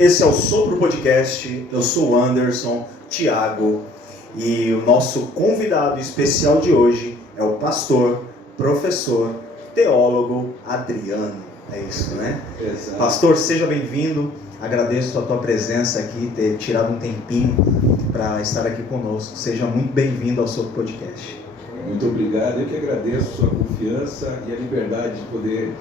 Esse é o Sopro Podcast, eu sou o Anderson, Thiago, e o nosso convidado especial de hoje é o pastor, professor, teólogo Adriano. É isso, né? Exato. Pastor, seja bem-vindo, agradeço a tua presença aqui, ter tirado um tempinho para estar aqui conosco. Seja muito bem-vindo ao Sopro Podcast. Muito obrigado, eu que agradeço a sua confiança e a liberdade de poder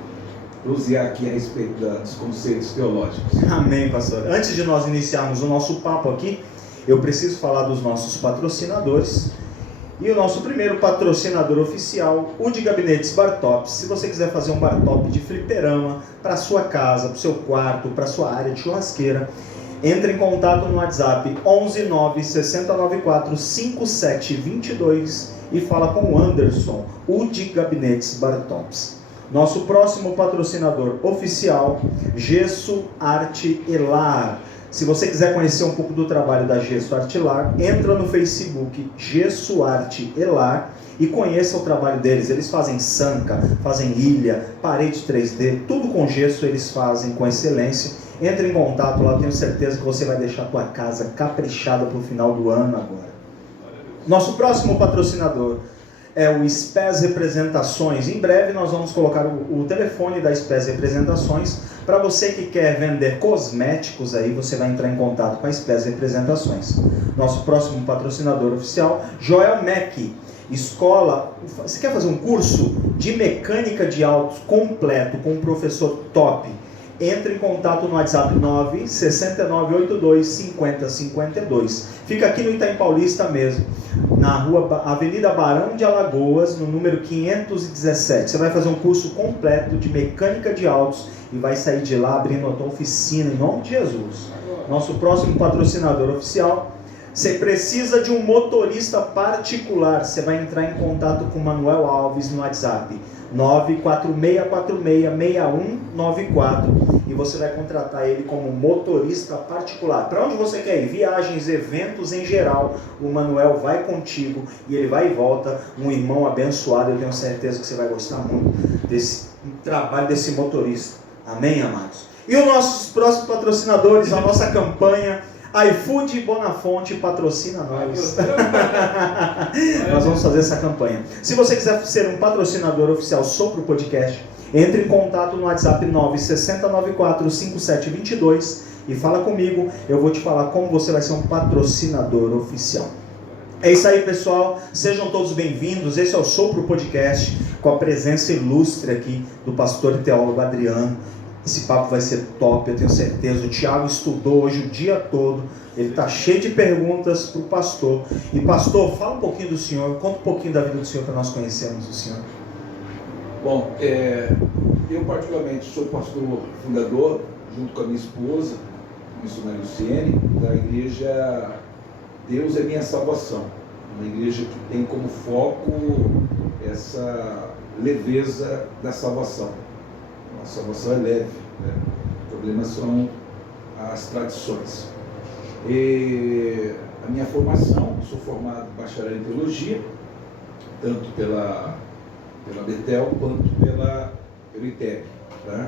prosear aqui a respeito dos conceitos teológicos. Amém, pastor. Antes de nós iniciarmos o nosso papo aqui, eu preciso falar dos nossos patrocinadores. E o nosso primeiro patrocinador oficial, o de Gabinetes Bartops. Se você quiser fazer um bartop de fliperama para sua casa, para o seu quarto, para sua área de churrasqueira, entre em contato no WhatsApp 11 9 6094 5722 e fala com o Anderson, o de Gabinetes Bartops. Nosso próximo patrocinador oficial, Gesso Arte e Lar. Se você quiser conhecer um pouco do trabalho da Gesso Arte e Lar, entra no Facebook Gesso Arte e Lar e conheça o trabalho deles. Eles fazem sanca, fazem ilha, parede 3D, tudo com gesso eles fazem com excelência. Entre em contato lá, tenho certeza que você vai deixar a tua casa caprichada para o final do ano agora. Nosso próximo patrocinador é o SPES Representações. Em breve nós vamos colocar o telefone da SPES Representações. Para você que quer vender cosméticos aí, você vai entrar em contato com a SPES Representações. Nosso próximo patrocinador oficial, Joel Mac. Escola, você quer fazer um curso de mecânica de autos completo com um professor top? Entre em contato no WhatsApp 969825052. Fica aqui no Itaim Paulista mesmo, na rua Avenida Barão de Alagoas, no número 517. Você vai fazer um curso completo de mecânica de autos e vai sair de lá abrindo a tua oficina em nome de Jesus. Nosso próximo patrocinador oficial. Você precisa de um motorista particular, você vai entrar em contato com o Manuel Alves no WhatsApp 946466194 e você vai contratar ele como motorista particular. Para onde você quer ir? Viagens, eventos em geral, o Manuel vai contigo e ele vai e volta. Um irmão abençoado, eu tenho certeza que você vai gostar muito desse trabalho desse motorista. Amém, amados? E os nossos próximos patrocinadores, a nossa campanha iFood Bonafonte patrocina nós. Nós vamos fazer essa campanha. Se você quiser ser um patrocinador oficial sobre o podcast, entre em contato no WhatsApp 960945722 e fala comigo. Eu vou te falar como você vai ser um patrocinador oficial. É isso aí, pessoal. Sejam todos bem-vindos. Esse é o Sopro Podcast, com a presença ilustre aqui do pastor e teólogo Adriano. Esse papo vai ser top, eu tenho certeza. O Thiago estudou hoje o dia todo. Ele está cheio de perguntas para o pastor. E pastor, fala um pouquinho do senhor. Conta um pouquinho da vida do senhor para nós conhecermos o senhor. Bom, eu particularmente sou pastor fundador, junto com a minha esposa, a missionária Luciene, da igreja Deus é Minha Salvação. Uma igreja que tem como foco essa leveza da salvação. A salvação é leve, né? O problema são as tradições. E a minha formação, sou formado bacharel em teologia, tanto pela Betel quanto pelo ITEP. Tá?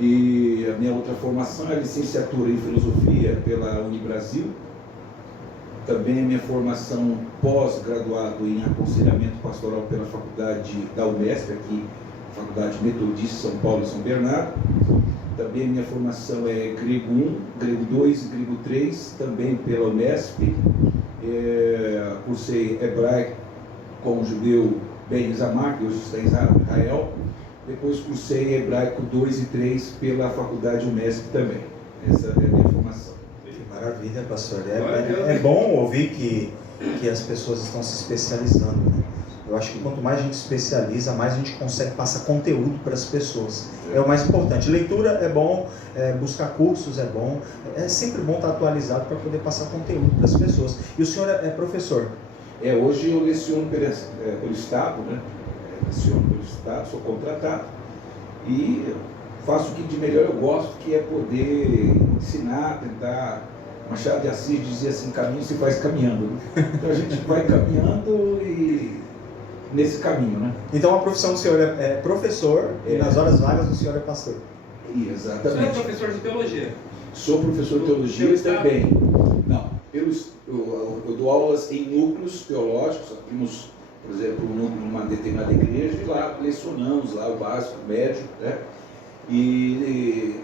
E a minha outra formação é a licenciatura em filosofia pela Unibrasil. Também a minha formação pós-graduado em aconselhamento pastoral pela faculdade da UMESP, aqui, Faculdade Metodista São Paulo e São Bernardo. Também a minha formação é grego 1, grego 2 e grego 3, também pela Unesp. Cursei hebraico com o judeu Ben Zamar, que hoje está em Israel. Depois cursei hebraico 2 e 3 pela Faculdade Unesp também. Essa é a minha formação. Que maravilha, pastor. É bom ouvir que as pessoas estão se especializando, né? Eu acho que quanto mais a gente especializa, mais a gente consegue passar conteúdo para as pessoas. É o mais importante. Leitura é bom, buscar cursos é bom. É sempre bom estar atualizado para poder passar conteúdo para as pessoas. E o senhor é professor? Hoje eu leciono pelo Estado, né? Leciono pelo Estado, sou contratado. E faço o que de melhor eu gosto, que é poder ensinar, tentar. Machado de Assis dizia assim, caminho se faz caminhando. Né? Então a gente vai caminhando e nesse caminho, né? Então a profissão do senhor é professor e nas horas vagas o senhor é pastor. Exatamente. O senhor é professor de teologia? Sou professor de teologia também. Não, eu dou aulas em núcleos teológicos. Temos, por exemplo, um núcleo de uma determinada igreja, e lá lecionamos lá o básico, o médio, né? E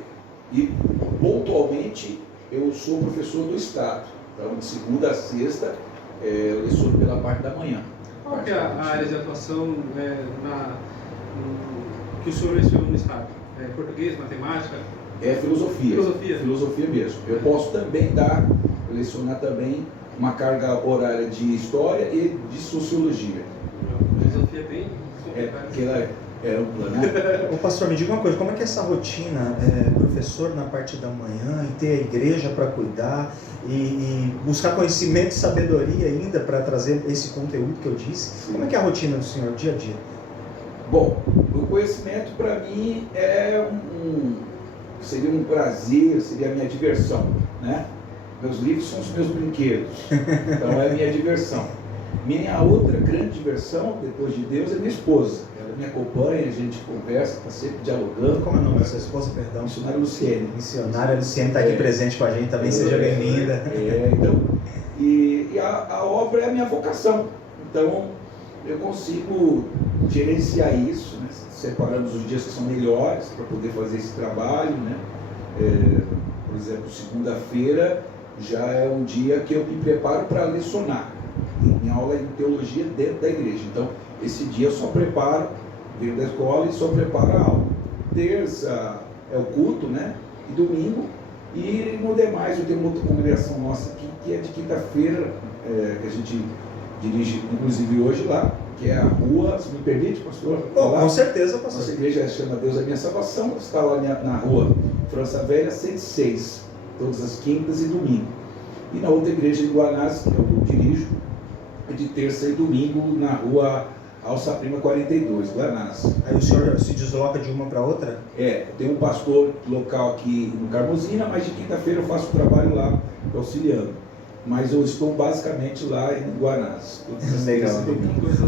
pontualmente eu sou professor do Estado. Então, de segunda a sexta, eu leciono pela parte da manhã. Qual que é a área de atuação que o senhor lecionou no Estado? Português, matemática? É filosofia. Filosofia mesmo. Eu posso também lecionar também uma carga horária de história e de sociologia. Filosofia é bem complicada. Porque ela é ampla, né? Ô pastor, me diga uma coisa, como é que é essa rotina, professor na parte da manhã e ter a igreja para cuidar e buscar conhecimento e sabedoria ainda para trazer esse conteúdo que eu disse? Como é que é a rotina do senhor, dia a dia? Bom, o conhecimento para mim seria um prazer, seria a minha diversão, né? Meus livros são os meus brinquedos, então é a minha diversão. Minha outra grande diversão, depois de Deus, é minha esposa. Ela me acompanha, a gente conversa, está sempre dialogando. Como é o nome da sua esposa, perdão? Missionária Luciene. Missionária Luciene está aqui presente com a gente também, seja bem-vinda. Então, e a obra é a minha vocação, então eu consigo gerenciar isso, né? Separamos os dias que são melhores para poder fazer esse trabalho, né? Por exemplo, segunda-feira já é um dia que eu me preparo para lecionar. Minha aula é em teologia dentro da igreja, então esse dia eu só preparo, venho da escola e só preparo a aula. Terça é o culto, né? E domingo, e no demais eu tenho uma outra congregação nossa aqui, que é de quinta-feira, que a gente dirige inclusive hoje lá, que é a rua, se me permite, pastor? Com certeza, pastor. Nossa igreja chama Deus é Minha Salvação, está lá na rua França Velha 106, todas as quintas e domingo. E na outra igreja de Guanás, que eu dirijo, é de terça e domingo na rua Alça Prima 42, Guanás. Aí o senhor se desloca de uma para outra? Tem um pastor local aqui no Carmozina, mas de quinta-feira eu faço o trabalho lá, auxiliando. Mas eu estou basicamente lá em Guanás. Legal.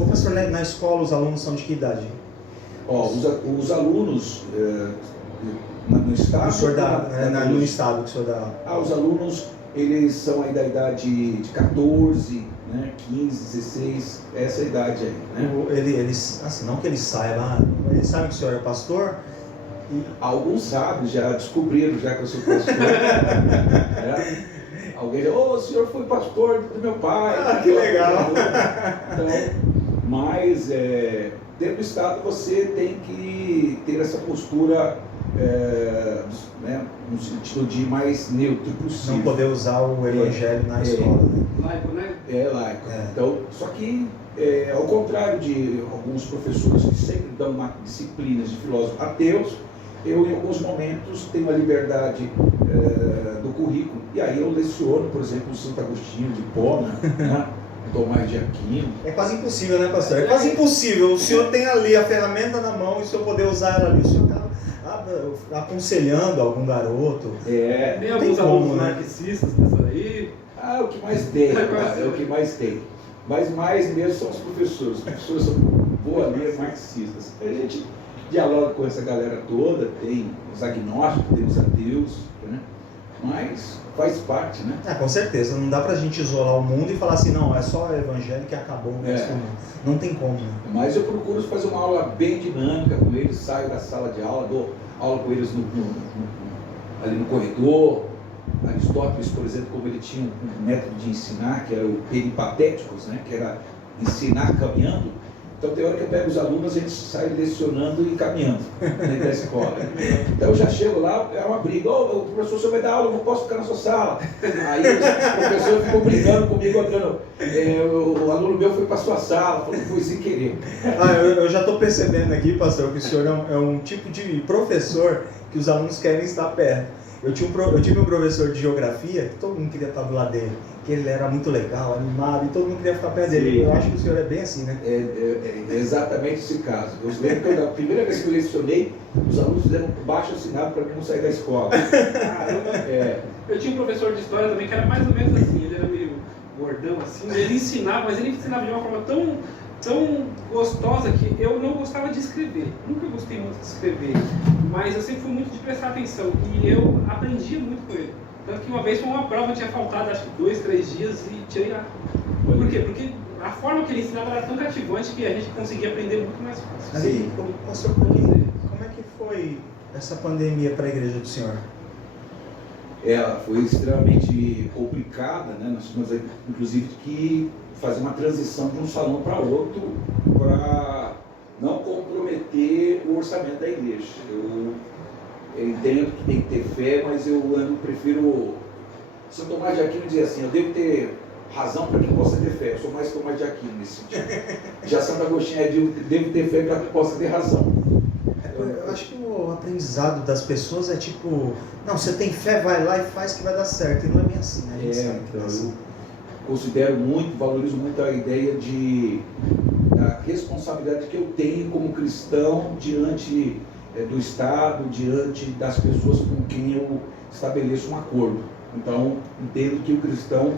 Ô pastor, na escola os alunos são de que idade? Os alunos no estado... O senhor no estado que o senhor dá? Os alunos, eles são aí da idade de 14, né, 15, 16, essa idade aí, né? Eles, assim, não que eles saibam, eles sabem que o senhor é pastor? Alguns sabem, já descobriram já que eu sou pastor. Alguém diz, o senhor foi pastor do meu pai. Que legal! Então, mas dentro do estado você tem que ter essa postura, né, no sentido de mais neutro possível. Não poder usar o evangelho na escola. Né? Laico, né? Laico. Então, só que, ao contrário de alguns professores que sempre dão disciplinas de filósofos ateus, eu em alguns momentos tenho a liberdade do currículo, e aí eu leciono, por exemplo, o Santo Agostinho de Hipona, né? Tomás de Aquino. É quase impossível, né, pastor? É quase impossível. O senhor tem ali a ferramenta na mão e o senhor poder usar ela ali. O senhor está aconselhando algum garoto. Tem alguns alunos marxistas dessa aí. O que mais tem, é o que mais tem. Mas mais mesmo são os professores. Os professores são boa mesmo marxistas. A gente dialoga com essa galera toda, tem os agnósticos, tem os ateus, né? Mas faz parte, né? Com certeza, não dá pra gente isolar o mundo e falar assim, não, é só o evangelho que acabou o resto do mundo. Não tem como, né? Mas eu procuro fazer uma aula bem dinâmica com eles, saio da sala de aula, dou aula com eles ali no corredor. Aristóteles, por exemplo, como ele tinha um método de ensinar, que era o peripatéticos, né? Que era ensinar caminhando. Então tem hora que eu pego os alunos, a gente sai lecionando e caminhando dentro da escola. Então eu já chego lá, é uma briga, o professor, o senhor vai dar aula, eu não posso ficar na sua sala. Aí o professor ficou brigando comigo, o aluno meu foi para a sua sala, falou que foi sem querer. Eu já estou percebendo aqui, pastor, que o senhor é um tipo de professor que os alunos querem estar perto. Eu tive um professor de geografia que todo mundo queria estar do lado dele, que ele era muito legal, animado, e todo mundo queria ficar perto dele. Eu acho que o senhor é bem assim, né? É exatamente esse caso. Eu lembro que a primeira vez que eu lecionei, os alunos fizeram baixo assinado para mim não sair da escola. Eu tinha um professor de história também que era mais ou menos assim, ele era meio gordão assim, ele ensinava, mas ele ensinava de uma forma tão tão gostosa que eu não gostava de escrever. Nunca gostei muito de escrever, mas eu sempre fui muito de prestar atenção e eu aprendia muito com ele. Tanto que uma vez foi uma prova, tinha faltado acho que 2, 3 dias e tirei a... Por quê? Porque a forma que ele ensinava era tão cativante que a gente conseguia aprender muito mais fácil. Sim. Pastor, como é que foi essa pandemia para a igreja do senhor? Ela foi extremamente complicada, né? Nós tivemos, inclusive, que fazer uma transição de um salão para outro para não comprometer o orçamento da igreja. Eu entendo que tem que ter fé, mas eu prefiro... São Tomás de Aquino dizia assim, eu devo ter razão para que possa ter fé. Eu sou mais Tomás de Aquino nesse sentido. Já Santo Agostinho devo ter fé para que possa ter razão. Eu acho que o aprendizado das pessoas é tipo, não, você tem fé, vai lá e faz que vai dar certo. E não é bem assim, né? A gente sabe que então, eu considero muito, valorizo muito a ideia da responsabilidade que eu tenho como cristão diante do Estado, diante das pessoas com quem eu estabeleço um acordo. Então, entendo que o cristão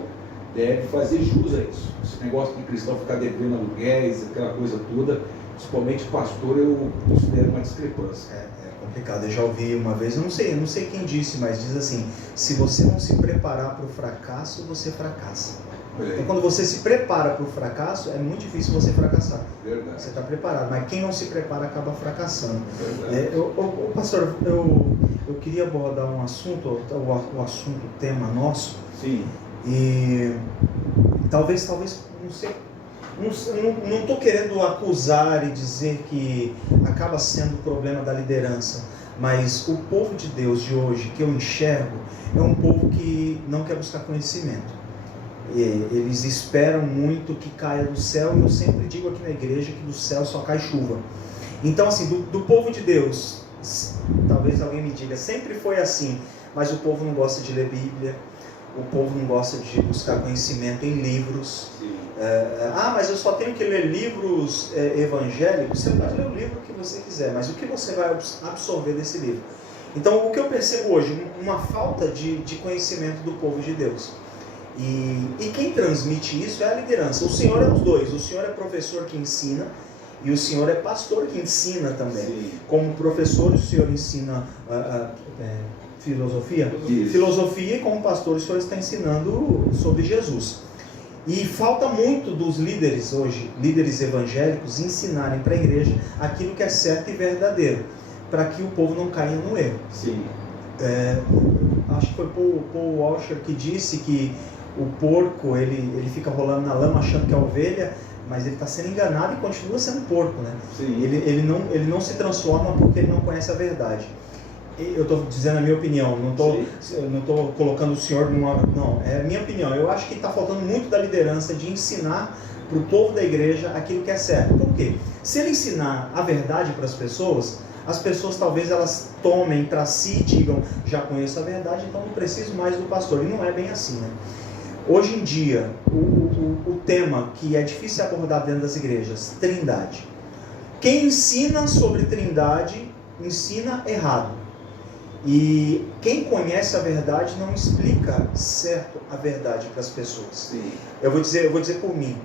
deve fazer jus a isso. Esse negócio de cristão ficar devendo aluguéis, aquela coisa toda, principalmente pastor, eu considero uma discrepância. É complicado. Eu já ouvi uma vez, eu não sei quem disse, mas diz assim, se você não se preparar para o fracasso, você fracassa. Então, quando você se prepara para o fracasso, é muito difícil você fracassar. Verdade. Você está preparado, mas quem não se prepara acaba fracassando. Pastor, eu queria abordar um assunto, o assunto, o tema nosso. Sim. E talvez, não sei, não estou querendo acusar e dizer que acaba sendo o problema da liderança, mas o povo de Deus de hoje, que eu enxergo, é um povo que não quer buscar conhecimento. Eles esperam muito que caia do céu, e eu sempre digo aqui na igreja que do céu só cai chuva. Então, assim, do povo de Deus, talvez alguém me diga, sempre foi assim, mas o povo não gosta de ler Bíblia, o povo não gosta de buscar conhecimento em livros. Mas eu só tenho que ler livros evangélicos. Você pode ler o livro que você quiser, mas o que você vai absorver desse livro? Então, o que eu percebo hoje, uma falta de conhecimento do povo de Deus. E quem transmite isso é a liderança. O Senhor é os dois. O Senhor é professor que ensina e o Senhor é pastor que ensina também. Sim. Como professor, o Senhor ensina filosofia. Isso. Filosofia, e como pastor, o Senhor está ensinando sobre Jesus. E falta muito dos líderes hoje, líderes evangélicos, ensinarem para a igreja aquilo que é certo e verdadeiro, para que o povo não caia no erro. Sim. Acho que foi Paul Washer que disse que o porco, ele fica rolando na lama achando que é ovelha, mas ele está sendo enganado e continua sendo porco, né? Sim. Ele não se transforma porque ele não conhece a verdade. Eu estou dizendo a minha opinião, não estou colocando o senhor numa... Não, é a minha opinião. Eu acho que está faltando muito da liderança de ensinar para o povo da igreja aquilo que é certo. Por quê? Se ele ensinar a verdade para as pessoas talvez elas tomem para si e digam, já conheço a verdade, então não preciso mais do pastor. E não é bem assim, né? Hoje em dia, o tema que é difícil abordar dentro das igrejas, Trindade. Quem ensina sobre Trindade, ensina errado. E quem conhece a verdade não explica certo a verdade para as pessoas. Sim. Eu vou dizer por mim.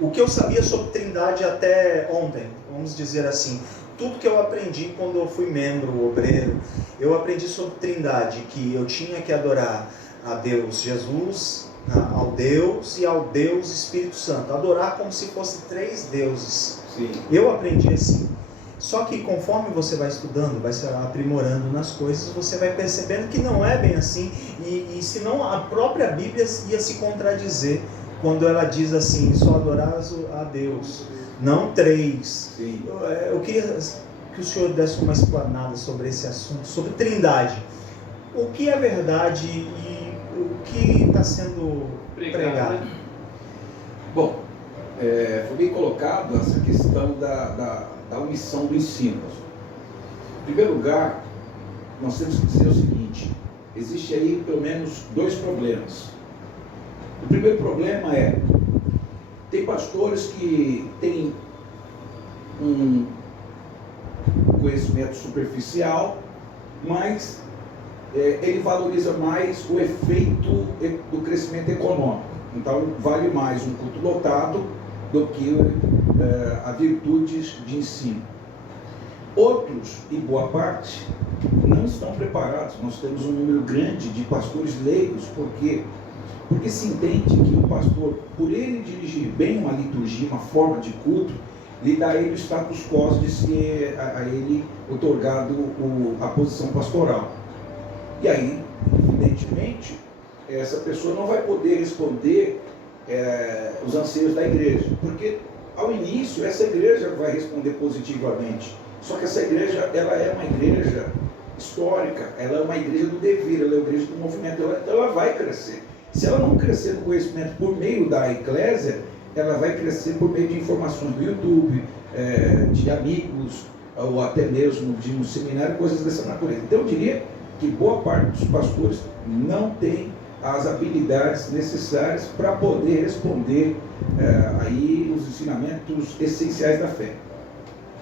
O que eu sabia sobre Trindade até ontem, vamos dizer assim, tudo que eu aprendi quando eu fui membro, obreiro, eu aprendi sobre Trindade, que eu tinha que adorar a Deus Jesus, ao Deus e ao Deus Espírito Santo. Adorar como se fosse 3 deuses. Sim. Eu aprendi assim. Só que conforme você vai estudando, vai se aprimorando nas coisas, você vai percebendo que não é bem assim. E senão a própria Bíblia ia se contradizer quando ela diz assim, só adorarás a Deus, não 3. Sim. Eu queria que o senhor desse uma explanada sobre esse assunto, sobre Trindade. O que é verdade e o que está sendo pregado? Bom, foi bem colocado essa questão da omissão do ensino. Em primeiro lugar, nós temos que dizer o seguinte, existe aí pelo menos 2 problemas. O primeiro problema tem pastores que têm um conhecimento superficial, mas ele valoriza mais o efeito do crescimento econômico. Então, vale mais um culto lotado do que a virtudes de ensino. Outros, e boa parte, não estão preparados. Nós temos um número grande de pastores leigos, porque se entende que o pastor, por ele dirigir bem uma liturgia, uma forma de culto, lhe dá a ele o status quo de ser a ele otorgado a posição pastoral. E aí, evidentemente, essa pessoa não vai poder responder os anseios da igreja, porque ao início essa igreja vai responder positivamente. Só que essa igreja, ela é uma igreja histórica, ela é uma igreja do devir, ela é uma igreja do movimento, ela vai crescer. Se ela não crescer no conhecimento por meio da eclésia, ela vai crescer por meio de informações do YouTube, de amigos, ou até mesmo de um seminário, coisas dessa natureza. Então eu diria que boa parte dos pastores não tem as habilidades necessárias para poder responder aí os ensinamentos essenciais da fé.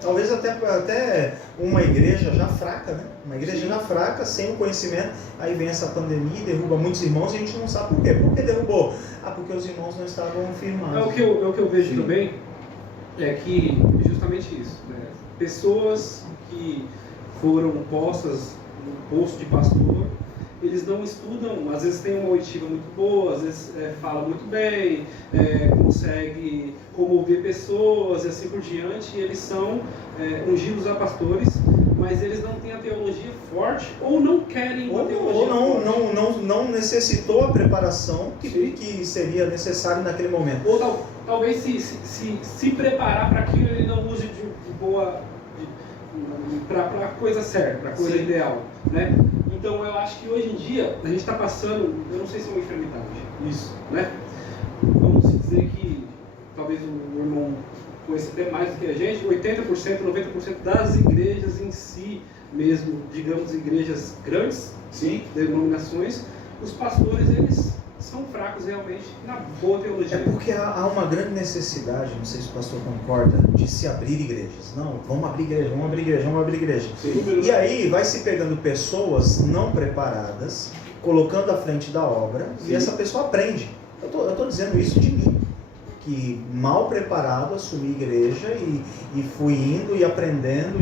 Talvez até uma igreja já fraca, né? Uma igreja já fraca, sem o conhecimento, aí vem essa pandemia e derruba muitos irmãos e a gente não sabe por quê. Por que derrubou? Porque os irmãos não estavam firmados. O que eu vejo também é que justamente isso, né? Pessoas que foram postas no posto de pastor, eles não estudam, às vezes tem uma oitiva muito boa, às vezes fala muito bem, consegue comover pessoas e assim por diante, e eles são ungidos a pastores, mas eles não têm a teologia forte ou não querem uma teologia forte. Não necessitou a preparação que seria necessário naquele momento. Ou talvez se preparar para aquilo, ele não use de boa, para a coisa certa, para a coisa ideal, né? Então eu acho que hoje em dia a gente está passando, eu não sei se é uma enfermidade, isso, né? Vamos dizer que talvez o irmão conheça até mais do que a gente, 80%, 90% das igrejas em si, mesmo, digamos, igrejas grandes, sim, denominações, os pastores, eles são fracos realmente na boa teologia. É porque há uma grande necessidade, não sei se o pastor concorda, de se abrir igrejas. Não, vamos abrir igreja, vamos abrir igreja, vamos abrir igreja. Sim. E aí vai se pegando pessoas não preparadas, colocando à frente da obra, sim, e essa pessoa aprende. Eu estou dizendo isso de mim, que mal preparado assumi igreja e fui indo e aprendendo,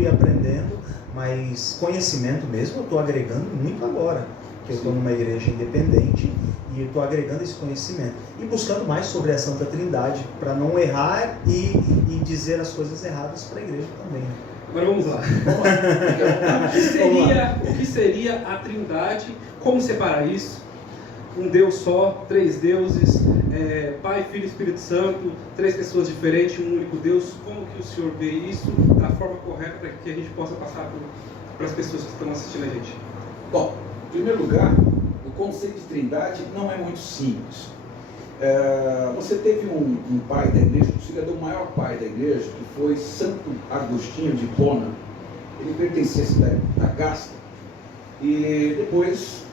mas conhecimento mesmo eu estou agregando muito agora, que eu estou numa igreja independente e eu estou agregando esse conhecimento e buscando mais sobre a Santa Trindade para não errar e dizer as coisas erradas para a igreja também. Agora vamos lá. O que seria a Trindade? Como separar isso? Um Deus só, três deuses, Pai, Filho e Espírito Santo, três pessoas diferentes, um único Deus. Como que o senhor vê isso da forma correta para que a gente possa passar para as pessoas que estão assistindo a gente? Bom, em primeiro lugar, o conceito de Trindade não é muito simples. Você teve um pai da igreja, considerado o maior pai da igreja, que foi Santo Agostinho de Hipona. Ele pertencia à cidade da Gasta e depois,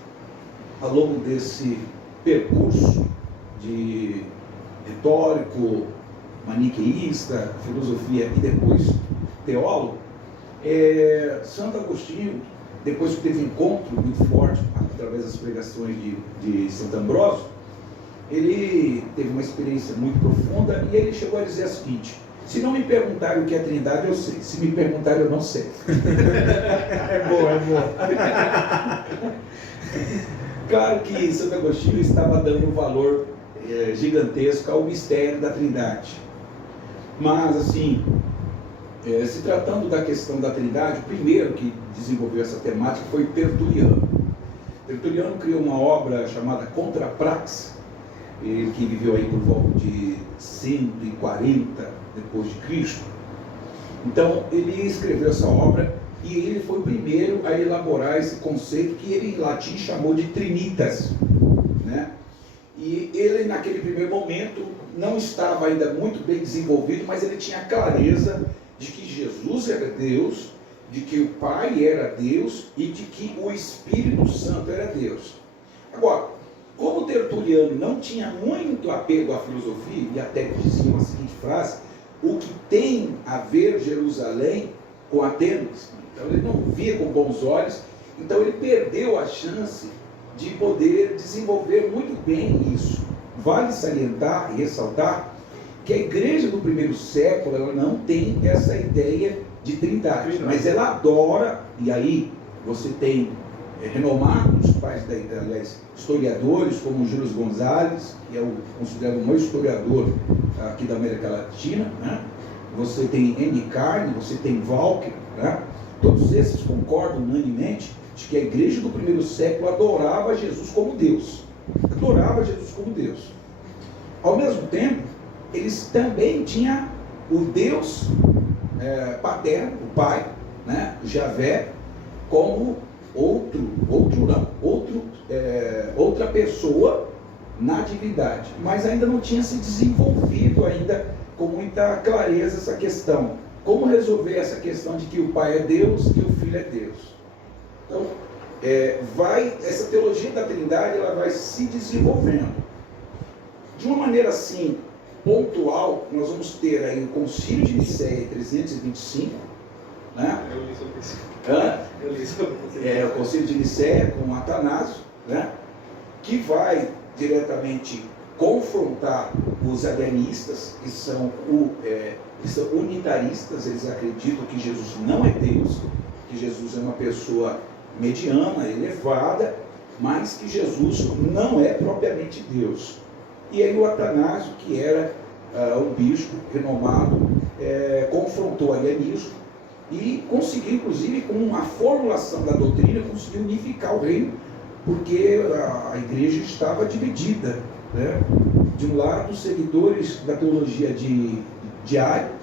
ao longo desse percurso de retórico, maniqueísta, filosofia e depois teólogo, Santo Agostinho, depois que teve um encontro muito forte através das pregações de Santo Ambrósio, ele teve uma experiência muito profunda e ele chegou a dizer o seguinte: se não me perguntarem o que é Trindade, eu sei. Se me perguntarem, eu não sei. É boa. Claro que Santo Agostinho estava dando um valor gigantesco ao mistério da Trindade. Mas, assim, se tratando da questão da Trindade, o primeiro que desenvolveu essa temática foi Tertuliano. Tertuliano criou uma obra chamada Contra Praxis, que viveu aí por volta de 140 depois de Cristo. Então, ele escreveu essa obra e ele foi o primeiro a elaborar esse conceito que ele em latim chamou de Trinitas, né? E ele, naquele primeiro momento, não estava ainda muito bem desenvolvido, mas ele tinha clareza de que Jesus era Deus, de que o Pai era Deus e de que o Espírito Santo era Deus. Agora, como Tertuliano não tinha muito apego à filosofia, e até dizia a seguinte frase: o que tem a ver Jerusalém com Atenas? Então ele não via com bons olhos, então ele perdeu a chance de poder desenvolver muito bem isso. Vale salientar e ressaltar que a igreja do primeiro século, ela não tem essa ideia de trindade, mas ela adora, e aí você tem renomados historiadores como Júlio Gonzalez, que é considerado o maior historiador aqui da América Latina, né? Você tem N. Carne, você tem Walker, né? Todos esses concordam unanimemente de que a igreja do primeiro século adorava Jesus como Deus. Adorava Jesus como Deus. Ao mesmo tempo, eles também tinham o Deus paterno, o Pai, né? Javé, como outra pessoa na divindade, mas ainda não tinha se desenvolvido ainda com muita clareza essa questão. Como resolver essa questão de que o Pai é Deus e o Filho é Deus? Então, essa teologia da Trindade, ela vai se desenvolvendo. De uma maneira assim, pontual, nós vamos ter aí o Concílio de Nicéia 325, né? Eu li sobre isso. Hã? Eu li sobre isso. O Concílio de Nicéia com Atanásio, né? Que vai diretamente confrontar os arianistas, que são unitaristas. Eles acreditam que Jesus não é Deus, que Jesus é uma pessoa mediana, elevada, mas que Jesus não é propriamente Deus. E aí o Atanásio, que era um bispo renomado, confrontou o arianismo e conseguiu, inclusive, com a formulação da doutrina, conseguiu unificar o reino, porque a igreja estava dividida, né? De um lado, os seguidores da teologia de Ario,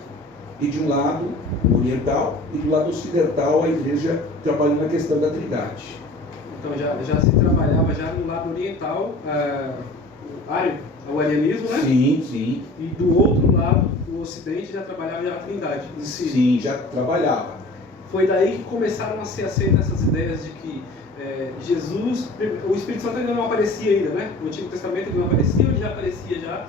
e de um lado oriental, e do lado ocidental a igreja trabalhando na questão da Trindade. Então já se trabalhava já no lado oriental, o arianismo, né? Sim, sim. E do outro lado, o ocidente já trabalhava já a Trindade em si. Sim, já trabalhava. Foi daí que começaram a ser aceitas essas ideias de que Jesus, o Espírito Santo ainda não aparecia ainda, né? No Antigo Testamento ele não aparecia, ou ele já aparecia já?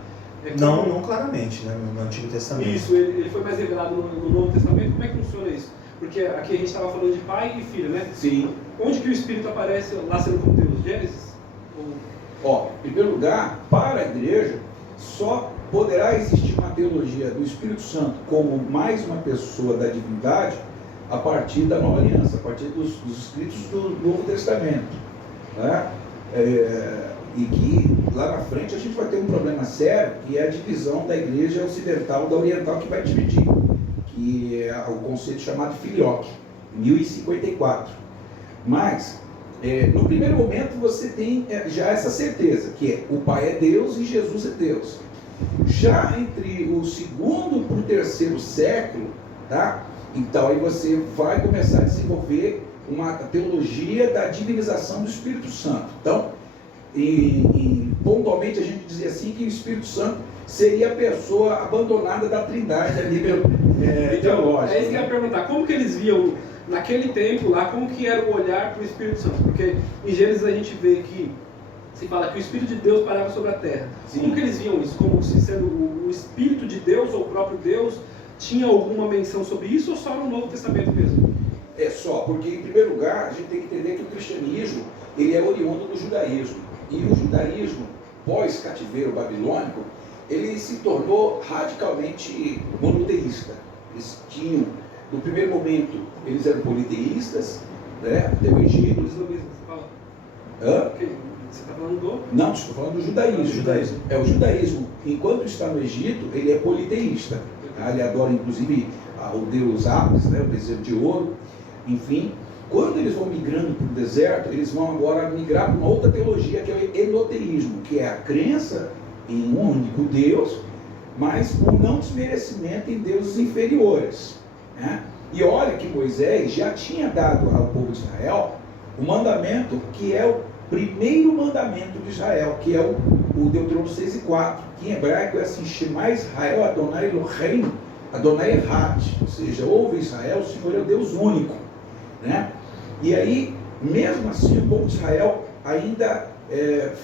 Não claramente, né? No Antigo Testamento. Isso, ele foi mais revelado no Novo Testamento. Como é que funciona isso? Porque aqui a gente estava falando de pai e filho, né? Sim. Onde que o Espírito aparece lá sendo como Deus? Gênesis? Em primeiro lugar, para a igreja, só poderá existir uma teologia do Espírito Santo como mais uma pessoa da divindade a partir da Nova Aliança, a partir dos escritos do Novo Testamento, né? E que lá na frente a gente vai ter um problema sério, que é a divisão da igreja ocidental da oriental, que vai dividir, que é o conceito chamado filioque, 1054. Mas, no primeiro momento, você tem já essa certeza, que o Pai é Deus e Jesus é Deus. Já entre o segundo para o terceiro século, tá? Então aí você vai começar a desenvolver uma teologia da divinização do Espírito Santo. Então, pontualmente a gente dizia assim que o Espírito Santo seria a pessoa abandonada da Trindade a nível teológico. É isso que eu ia perguntar, como que eles viam naquele tempo lá, como que era o olhar para o Espírito Santo? Porque em Gênesis a gente vê que se fala que o Espírito de Deus parava sobre a terra. Sim. Como que eles viam isso? Como se sendo o Espírito de Deus ou o próprio Deus? Tinha alguma menção sobre isso ou só no Novo Testamento mesmo? Só, porque em primeiro lugar a gente tem que entender que o cristianismo ele é oriundo do judaísmo. E o judaísmo, pós-cativeiro babilônico, ele se tornou radicalmente monoteísta. Eles tinham, no primeiro momento, eles eram politeístas, né, até o Egito. O islamismo, você fala? Hã? Você está falando do? Não, estou falando do judaísmo. O judaísmo, enquanto está no Egito, ele é politeísta. Ele adora, inclusive, o deus Apis, né, o bezerro de ouro, enfim. Quando eles vão migrando para o deserto, eles vão agora migrar para uma outra teologia, que é o enoteísmo, que é a crença em um único Deus, mas com não desmerecimento em deuses inferiores, né? E olha que Moisés já tinha dado ao povo de Israel o mandamento que é o primeiro mandamento de Israel, que é o Deuteronômio 6:4, que em hebraico é assim: Shema Israel Adonai Eloheinu Adonai Echad, ou seja, ouve Israel, o Senhor é o Deus único, né? E aí, mesmo assim, o povo de Israel ainda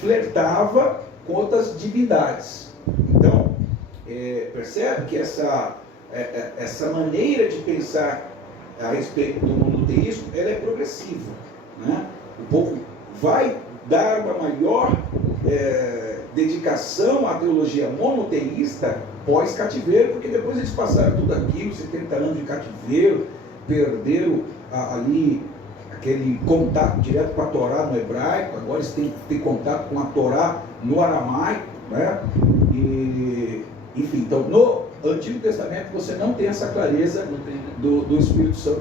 flertava com outras divindades. Então, percebe que essa maneira de pensar a respeito do monoteísmo, ela é progressiva, né? O povo vai dar uma maior dedicação à teologia monoteísta pós-cativeiro, porque depois eles passaram tudo aquilo, 70 anos de cativeiro, perderam ali aquele contato direto com a Torá no hebraico, agora eles têm que ter contato com a Torá no aramaico, né? E, enfim, então no Antigo Testamento você não tem essa clareza do Espírito Santo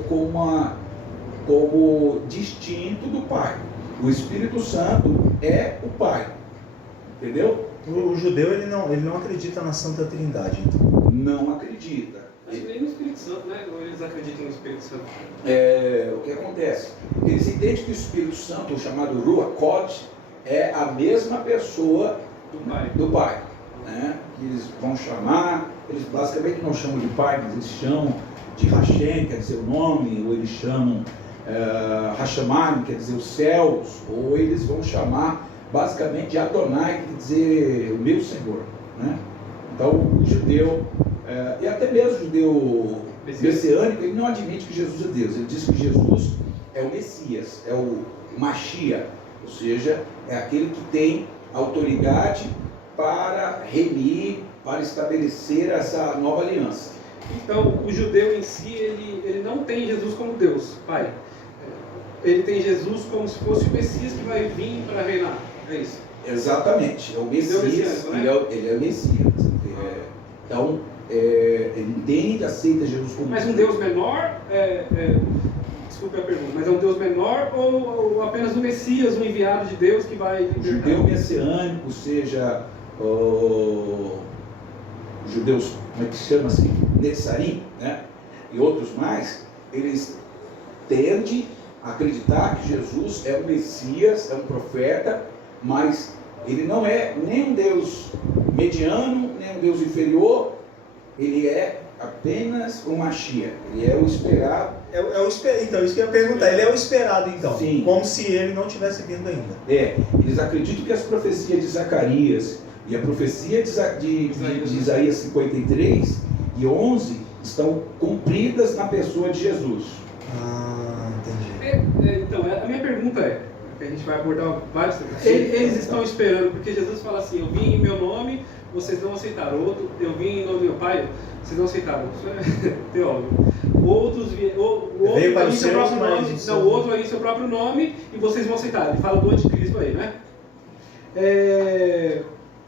como distinto do Pai. O Espírito Santo é o Pai, entendeu? O judeu ele não acredita na Santa Trindade, então. Não acredita. Acho que nem no Espírito Santo, né? Ou eles acreditam no Espírito Santo? O que acontece? Eles entendem que o Espírito Santo, o chamado Ruach Kodesh, é a mesma pessoa do Pai, né? Que eles vão chamar, eles basicamente não chamam de Pai, mas eles chamam de Hashem, quer dizer o nome, ou eles chamam Hashamayim, quer dizer os céus, ou eles vão chamar basicamente de Adonai, quer dizer o meu Senhor, né? Então o judeu, e até mesmo o judeu messiânico, ele não admite que Jesus é Deus, ele diz que Jesus é o Messias, é o Mashiach, ou seja, é aquele que tem autoridade para remir, para estabelecer essa nova aliança. Então, o judeu em si, ele não tem Jesus como Deus, Pai. Ele tem Jesus como se fosse o Messias que vai vir para reinar. É isso? Exatamente, é o Messias, né? ele é o Messias. Então, ele entende, aceita Jesus como... Mas um Deus menor, desculpe a pergunta, mas é um Deus menor ou apenas um Messias, um enviado de Deus que vai libertar? O judeu messiânico, seja os judeus, como é que se chama assim, Netzarim, né? E outros mais, eles tendem a acreditar que Jesus é o Messias, é um profeta, mas ele não é nem um Deus mediano, nem um Deus inferior, ele é apenas o Mashiach, ele é o esperado. Então, isso que eu ia perguntar, ele é o esperado então? Sim. Como se ele não tivesse vindo ainda. Eles acreditam que as profecias de Zacarias e a profecia de Isaías 53 e 11 estão cumpridas na pessoa de Jesus. Ah, entendi. Então, a minha pergunta que a gente vai abordar vários temas. Eles estão esperando, porque Jesus fala assim, eu vim em meu nome, vocês não aceitaram. Outro, eu vim em nome do meu Pai, vocês não aceitaram. Isso é teólogo. Outros veio para o seu próprio nome. Não, o outro aí em seu próprio nome e vocês vão aceitar. Ele fala do anticristo aí, né?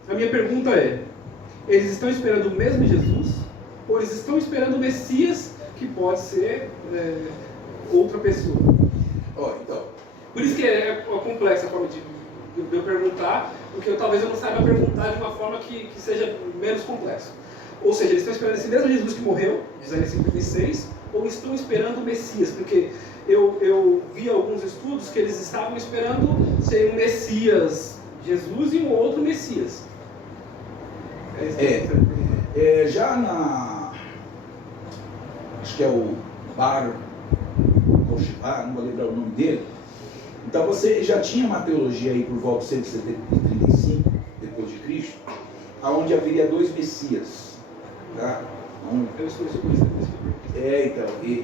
A minha pergunta eles estão esperando o mesmo Jesus? Ou eles estão esperando o Messias, que pode ser outra pessoa? Então, por isso que é complexa a forma de eu perguntar, porque talvez eu não saiba perguntar de uma forma que seja menos complexa. Ou seja, eles estão esperando esse mesmo Jesus que morreu, Isaías 56, ou estão esperando o Messias? Porque eu vi alguns estudos que eles estavam esperando ser um Messias Jesus e um outro Messias. Já acho que é o Bar Kokhba, não vou lembrar o nome dele. Então você já tinha uma teologia aí por volta de 135 depois de Cristo, aonde haveria dois Messias, tá?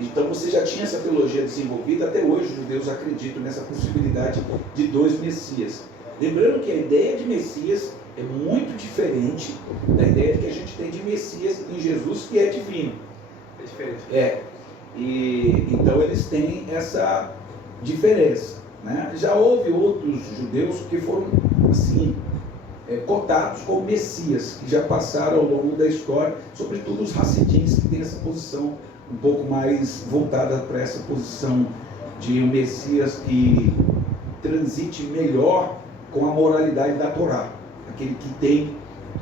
Então você já tinha essa teologia desenvolvida, até hoje os judeus acreditam nessa possibilidade de dois Messias. Lembrando que a ideia de Messias é muito diferente da ideia que a gente tem de Messias em Jesus, que é divino. É diferente. Então eles têm essa diferença, né? Já houve outros judeus que foram assim cotados como Messias, que já passaram ao longo da história, sobretudo os Hassidins, que têm essa posição um pouco mais voltada para essa posição de um Messias que transite melhor com a moralidade da Torá, aquele que tem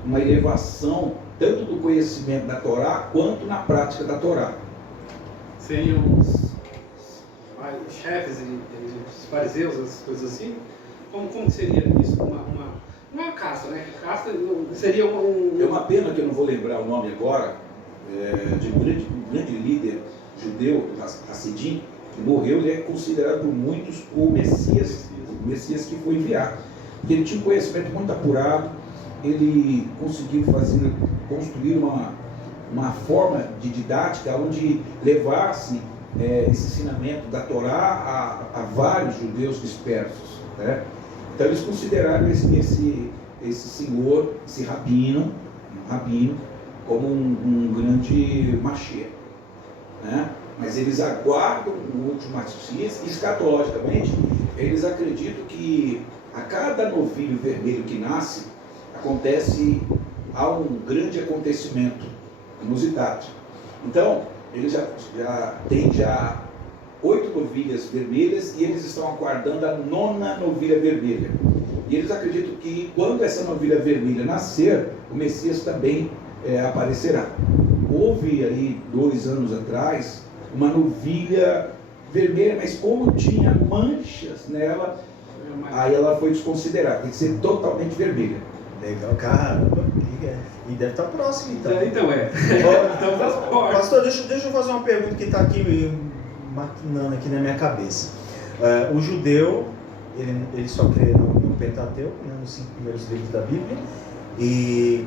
uma elevação tanto do conhecimento da Torá quanto na prática da Torá. Seriam os chefes os fariseus, as coisas assim? Como seria isso? Uma casta, né? Casta seria É uma pena que eu não vou lembrar o nome agora, de um grande líder judeu, Hassidim, que morreu. Ele é considerado por muitos o Messias que foi enviado. Ele tinha um conhecimento muito apurado, ele conseguiu construir uma forma de didática onde levasse esse ensinamento da Torá a vários judeus dispersos, né? Então eles consideraram esse esse senhor, esse rabino, como um grande Mashiach, né? Mas eles aguardam o último Messias, e escatologicamente eles acreditam que a cada novilho vermelho que nasce, há um grande acontecimento inusitado. Então, eles já têm 8 novilhas vermelhas e eles estão aguardando a 9ª novilha vermelha. E eles acreditam que quando essa novilha vermelha nascer, o Messias também aparecerá. Houve aí 2 anos atrás uma novilha vermelha, mas como tinha manchas nela, aí ela foi desconsiderada, tem que ser totalmente vermelha. Legal, caramba. E deve estar próximo, então. Então estamos às portas. Pastor, deixa eu fazer uma pergunta que está aqui maquinando aqui na minha cabeça. O judeu, ele só crê no Pentateuco, né, nos 5 primeiros livros da Bíblia. E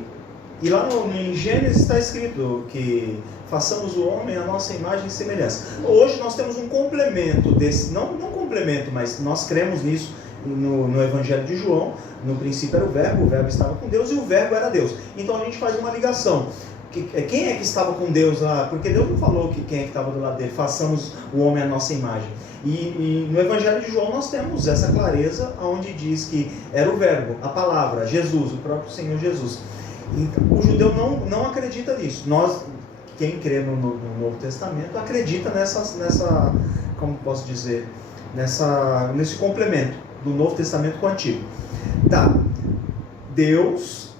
lá em Gênesis está escrito que façamos o homem à nossa imagem e semelhança. Hoje nós temos um complemento desse, não complemento, mas nós cremos nisso no Evangelho de João. No princípio era o Verbo estava com Deus e o Verbo era Deus. Então a gente faz uma ligação. Quem é que estava com Deus lá? Porque Deus não falou que quem é que estava do lado dele, façamos o homem à nossa imagem. E no Evangelho de João nós temos essa clareza, onde diz que era o Verbo, a palavra, Jesus, o próprio Senhor Jesus. Então, o judeu não acredita nisso. Nós, quem crê no Novo Testamento, acredita nessa como posso dizer, nesse complemento do Novo Testamento com o Antigo. Tá, Deus,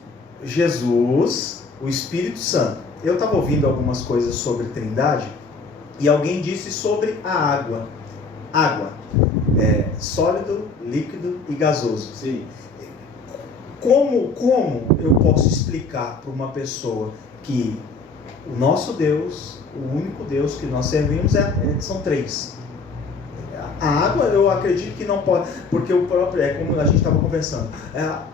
Jesus, o Espírito Santo. Eu estava ouvindo algumas coisas sobre Trindade e alguém disse sobre a água. Água, sólido, líquido e gasoso. Sim. Como eu posso explicar para uma pessoa que o nosso Deus, o único Deus que nós servimos, são 3? A água eu acredito que não pode, porque o próprio, como a gente estava conversando,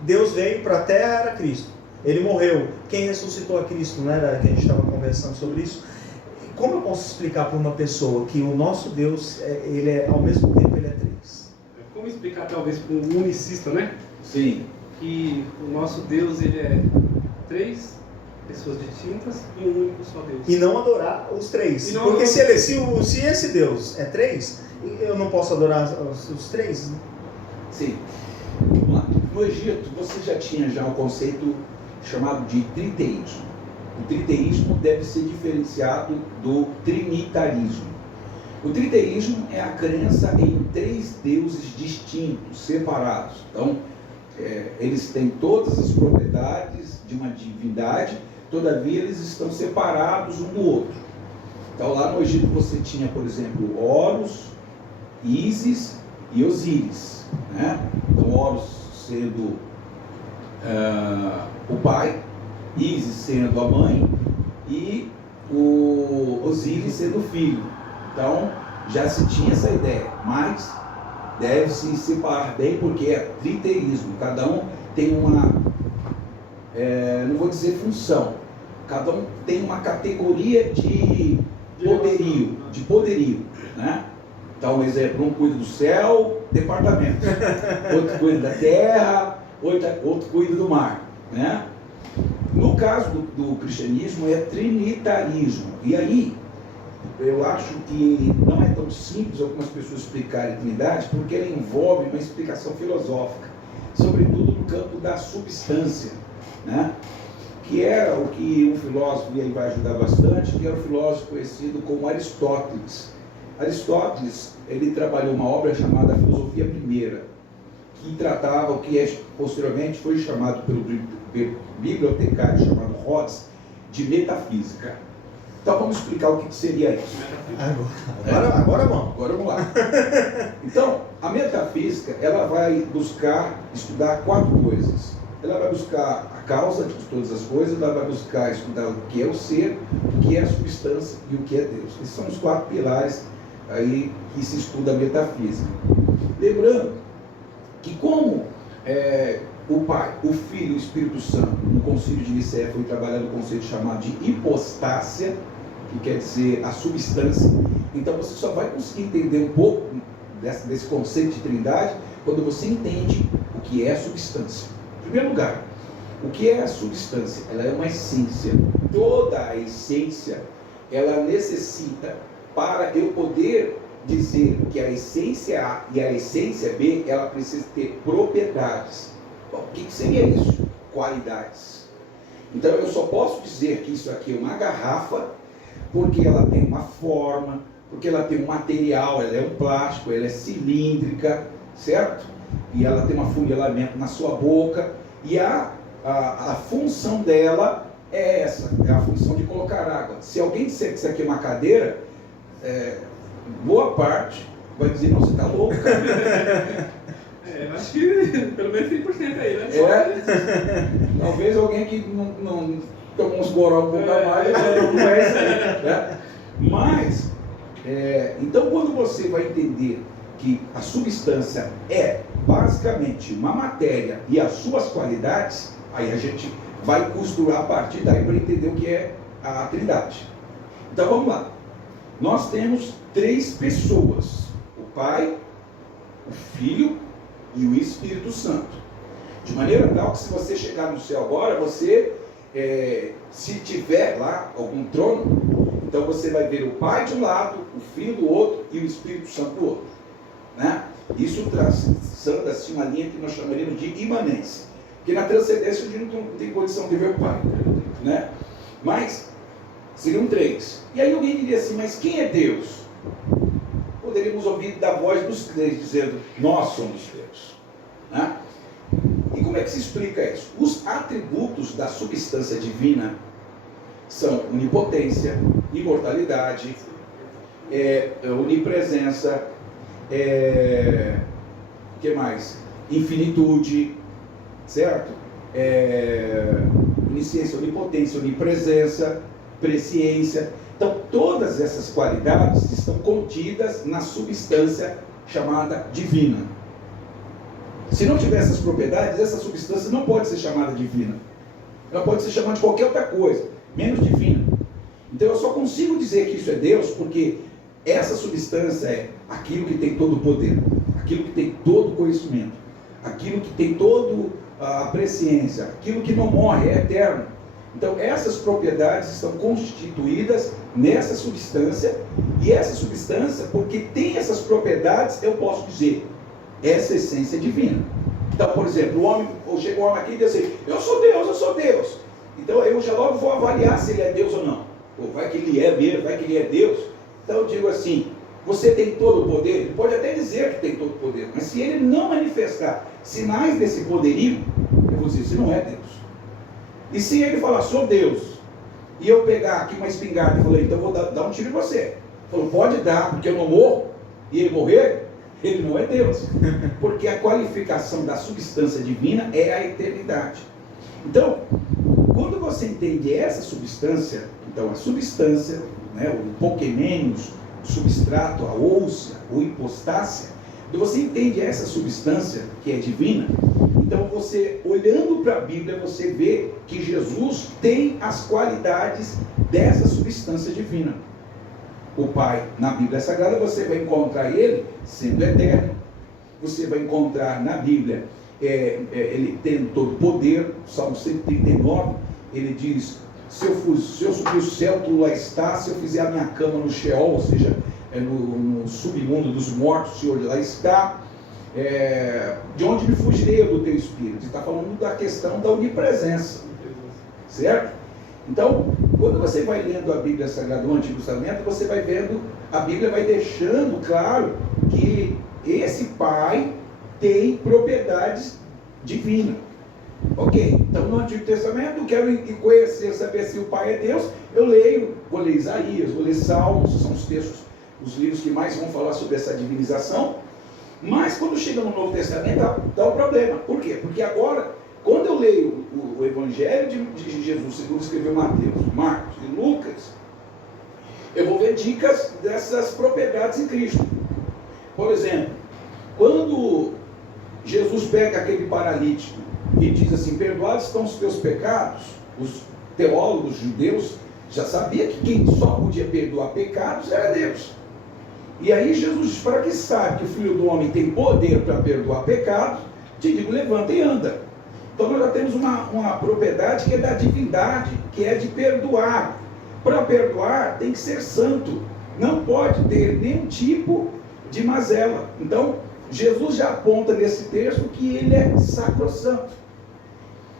Deus veio para a terra, era Cristo, ele morreu, quem ressuscitou a Cristo, não era que a gente estava conversando sobre isso? Como eu posso explicar para uma pessoa que o nosso Deus, ao mesmo tempo ele é 3? Como explicar talvez para um unicista, né? Sim. Que o nosso Deus, ele é 3 pessoas distintas e um único só Deus. E não adorar os 3. Porque se esse Deus é 3, eu não posso adorar os 3? Sim. Vamos lá. No Egito, você já tinha um conceito chamado de triteísmo. O triteísmo deve ser diferenciado do trinitarismo. O triteísmo é a crença em 3 deuses distintos, separados. Então, eles têm todas as propriedades de uma divindade, todavia eles estão separados um do outro. Então, lá no Egito você tinha, por exemplo, Horus, Ísis e Osíris, né? Então, Horus sendo o pai, Ísis sendo a mãe e o Osíris sendo o filho. Então, já se tinha essa ideia, mas deve se separar bem, porque é triteísmo. Cada um tem uma, não vou dizer função, cada um tem uma categoria de poderio, né? Então, um exemplo, um cuida do céu, departamento, outro cuida da terra, outro cuida do mar, né? No caso do cristianismo é trinitarismo, e aí eu acho que não é tão simples algumas pessoas explicarem a Trindade, porque ela envolve uma explicação filosófica, sobretudo no campo da substância, né? Que era o que um filósofo, e aí vai ajudar bastante, que era o filósofo conhecido como Aristóteles. Aristóteles, ele trabalhou uma obra chamada Filosofia Primeira, que tratava o que posteriormente foi chamado pelo bibliotecário chamado Rhodes de metafísica. Então vamos explicar o que seria isso. Agora vamos. Agora vamos lá. Então, a metafísica, ela vai estudar 4 coisas. Ela vai buscar a causa de todas as coisas, ela vai buscar estudar o que é o ser, o que é a substância e o que é Deus. Esses são os 4 pilares aí que se estuda a metafísica. Lembrando que como o Pai, o Filho e o Espírito Santo, no Concílio de Nicéia foi trabalhado o conceito chamado de hipostásia, que quer dizer a substância. Então você só vai conseguir entender um pouco desse conceito de trindade quando você entende o que é substância. Em primeiro lugar, o que é a substância? Ela é uma essência. Toda a essência, ela necessita, para eu poder dizer que a essência A e a essência B, ela precisa ter propriedades. Bom, o que seria isso? Qualidades. Então eu só posso dizer que isso aqui é uma garrafa, porque ela tem uma forma, porque ela tem um material, ela é um plástico, ela é cilíndrica, certo? E ela tem um afunilamento na sua boca, e a função dela é essa, é a função de colocar água. Se alguém disser que isso aqui é uma cadeira, boa parte vai dizer, não, você está louco, cara. Eu acho que pelo menos 100% aí, né? Talvez alguém que não tomou uns goró um pouco a mais, não é isso aí, né? Mas, então quando você vai entender que a substância é basicamente uma matéria e as suas qualidades, aí a gente vai costurar a partir daí para entender o que é a Trindade. Então vamos lá. Nós temos 3 pessoas: o Pai, o Filho e o Espírito Santo. De maneira tal que se você chegar no céu agora, você, se tiver lá algum trono, então você vai ver o Pai de um lado, o Filho do outro e o Espírito Santo do outro, né? Isso traçando assim uma linha que nós chamaríamos de imanência, porque na transcendência a gente não tem condição de ver o Pai, né? Mas seriam 3. E aí alguém diria assim, mas quem é Deus? Poderíamos ouvir da voz dos 3 dizendo, nós somos Deus, né? E como é que se explica isso? Os atributos da substância divina são onipotência, imortalidade, onipresença, o que mais? Infinitude, certo? Onisciência, onipotência, onipresença, presciência. Então todas essas qualidades estão contidas na substância chamada divina. Se não tiver essas propriedades, essa substância não pode ser chamada divina. Ela pode ser chamada de qualquer outra coisa, menos divina. Então eu só consigo dizer que isso é Deus porque essa substância é aquilo que tem todo o poder, aquilo que tem todo o conhecimento, aquilo que tem toda a presciência, aquilo que não morre, é eterno. Então essas propriedades estão constituídas nessa substância, e essa substância, porque tem essas propriedades, eu posso dizer, essa essência divina. Então, por exemplo, o homem, ou chega um homem aqui e diz assim, eu sou Deus, eu sou Deus. Então eu já logo vou avaliar se ele é Deus ou não. Ou vai que ele é mesmo, vai que ele é Deus. Então eu digo assim, você tem todo o poder? Ele pode até dizer que tem todo o poder, mas se ele não manifestar sinais desse poderio, eu vou dizer, você não é Deus. E se ele falar, sou Deus, e eu pegar aqui uma espingarda e falar, então eu vou dar um tiro em você. Ele falou, pode dar, porque eu não morro, e ele morrer, ele não é Deus. Porque a qualificação da substância divina é a eternidade. Então, quando você entende essa substância, então a substância, né, o Pokémenos, o substrato, a ouça, ou hipostácia, quando você entende essa substância que é divina, então você, olhando para a Bíblia, você vê que Jesus tem as qualidades dessa substância divina. O Pai, na Bíblia Sagrada, você vai encontrar ele sendo eterno. Você vai encontrar na Bíblia, ele tendo todo o poder. Salmo 139, ele diz, se eu subir o céu, tu lá está. Se eu fizer a minha cama no Sheol, ou seja, no submundo dos mortos, o Senhor lá está. De onde me fugirei do teu Espírito? Ele está falando da questão da onipresença, certo? Então, quando você vai lendo a Bíblia Sagrada no Antigo Testamento, você vai vendo, a Bíblia vai deixando claro que esse Pai tem propriedades divinas. Ok, então no Antigo Testamento eu quero conhecer, saber se o Pai é Deus, eu leio, vou ler Isaías, vou ler Salmos, são os textos, os livros que mais vão falar sobre essa divinização. Mas quando chega no Novo Testamento dá um problema. Por quê? Porque agora, quando eu leio o Evangelho de Jesus, segundo escreveu Mateus, Marcos e Lucas, eu vou ver dicas dessas propriedades em Cristo. Por exemplo, quando Jesus pega aquele paralítico e diz assim, perdoados estão os teus pecados, os teólogos judeus já sabiam que quem só podia perdoar pecados era Deus. E aí Jesus diz, para que sabe que o Filho do Homem tem poder para perdoar pecados, te digo, levanta e anda. Então nós já temos uma propriedade que é da divindade, que é de perdoar. Para perdoar tem que ser santo, não pode ter nenhum tipo de mazela. Então Jesus já aponta nesse texto que ele é sacrossanto.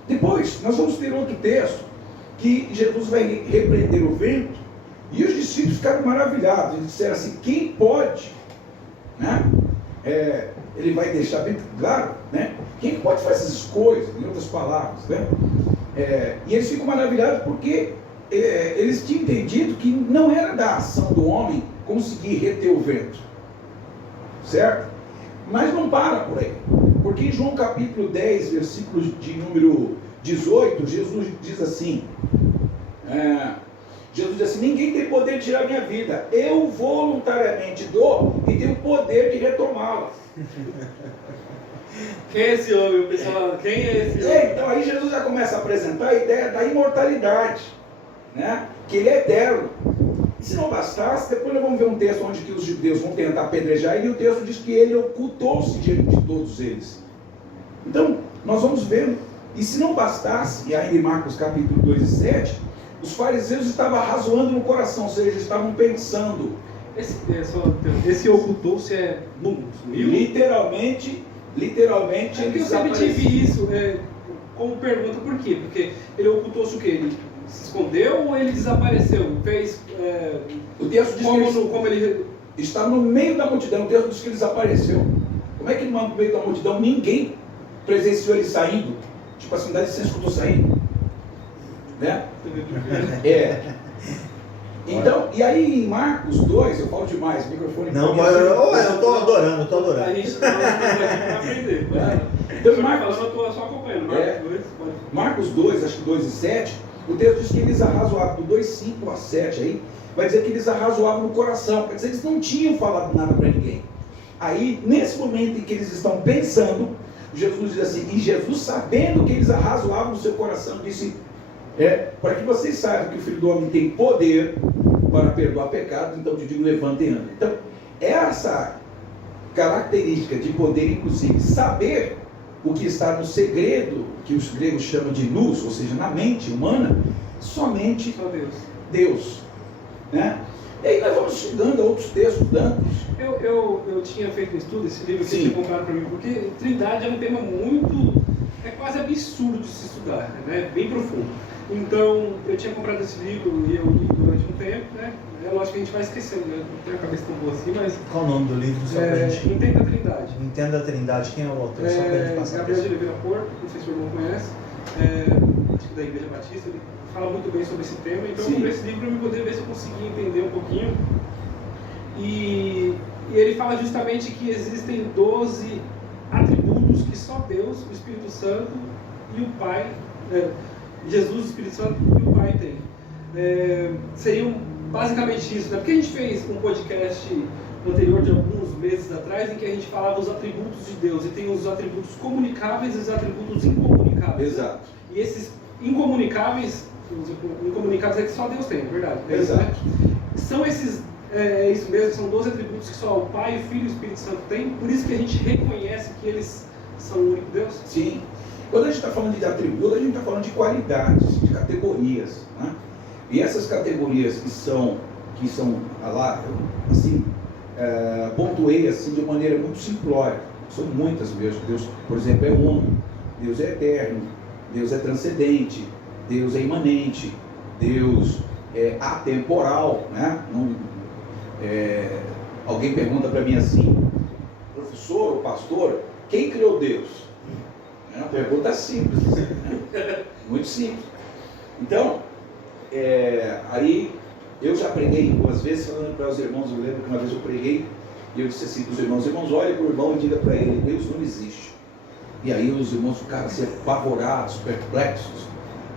Depois nós vamos ter outro texto que Jesus vai repreender o vento, e os discípulos ficaram maravilhados. Eles disseram assim: quem pode, né? Ele vai deixar bem claro, né? Quem pode fazer essas coisas, em outras palavras, né? E eles ficam maravilhados porque eles tinham entendido que não era da ação do homem conseguir reter o vento, certo? Mas não para por aí, porque em João capítulo 10, versículo de número 18, Jesus diz assim, ninguém tem poder de tirar minha vida, eu voluntariamente dou e tenho o poder de retomá-la. Quem é esse homem, pessoal? Quem é esse homem? Então aí Jesus já começa a apresentar a ideia da imortalidade, né? Que ele é eterno. E se não bastasse, depois nós vamos ver um texto onde que os judeus vão tentar apedrejar ele, e o texto diz que ele ocultou-se diante de todos eles. Então, nós vamos vendo. E se não bastasse, e ainda em Marcos capítulo 2 e 7, os fariseus estavam razoando no coração, ou seja, estavam pensando. Esse ocultou-se sumiu? Literalmente ele eu sempre tive isso como pergunta, por quê? Porque ele ocultou-se o quê? Ele se escondeu ou ele desapareceu? Fez o texto diz como ele está no meio da multidão. O texto diz que ele desapareceu. Como é que no meio da multidão ninguém presenciou ele saindo? Tipo assim, dá licença que eu estou saindo, né? Então, e aí em Marcos 2, eu falo demais, o microfone... Não, eu estou adorando, A gente está para aprender. Então, Marcos, eu estou só acompanhando. Marcos 2, acho que 2 e 7, o texto diz que eles arrazoavam, do 2, 5 a 7 aí, vai dizer que eles arrazoavam no coração, quer dizer, eles não tinham falado nada para ninguém. Aí, nesse momento em que eles estão pensando, Jesus diz assim, e Jesus, sabendo que eles arrazoavam no seu coração, disse... para que vocês saibam que o Filho do Homem tem poder para perdoar pecados, então te digo, levanta e anda. Então, essa característica de poder, inclusive, saber o que está no segredo, que os gregos chamam de nous, ou seja, na mente humana, somente só Deus. Né? E aí nós vamos estudando outros textos tantos. Eu tinha feito um estudo, esse livro que você tinha comprado para mim, porque Trindade é um tema muito, quase absurdo de se estudar, né? Bem profundo. Então, eu tinha comprado esse livro e eu li durante um tempo, né? É lógico que a gente vai esquecendo, né? Não tenho a cabeça tão boa assim, mas... Qual o nome do livro? Só pra gente... Entenda a Trindade. Entenda a Trindade. Quem é o autor? Só pra gente passar. Gabriel de Oliveira Porto, não sei se o irmão conhece, acho que da Igreja Batista, ele fala muito bem sobre esse tema, então eu comprei esse livro para eu poder ver se eu conseguia entender um pouquinho. E ele fala justamente que existem 12 atributos que só Deus, o Espírito Santo e o Pai... Jesus, o Espírito Santo e o Pai tem. Seriam basicamente isso, né? Porque a gente fez um podcast anterior de alguns meses atrás em que a gente falava os atributos de Deus, e tem os atributos comunicáveis e os atributos incomunicáveis. Exato. E esses incomunicáveis é que só Deus tem, é verdade. Exato. Né? São esses, isso mesmo, são 12 atributos que só o Pai, o Filho e o Espírito Santo têm, por isso que a gente reconhece que eles são o único Deus. Sim. Quando a gente está falando de atributos, a gente está falando de qualidades, de categorias, né? E essas categorias que são lá, assim, pontuei assim de maneira muito simplória, são muitas mesmo. Deus, por exemplo, é uno, Deus é eterno, Deus é transcendente, Deus é imanente, Deus é atemporal, né? Alguém pergunta para mim assim, professor ou pastor, quem criou Deus? É uma pergunta simples, né? Muito simples. Então, aí eu já preguei algumas vezes falando para os irmãos, eu lembro que uma vez eu preguei e eu disse assim para os irmãos, olhem para o irmão e diga para ele, Deus não existe. E aí os irmãos ficaram assim apavorados, perplexos.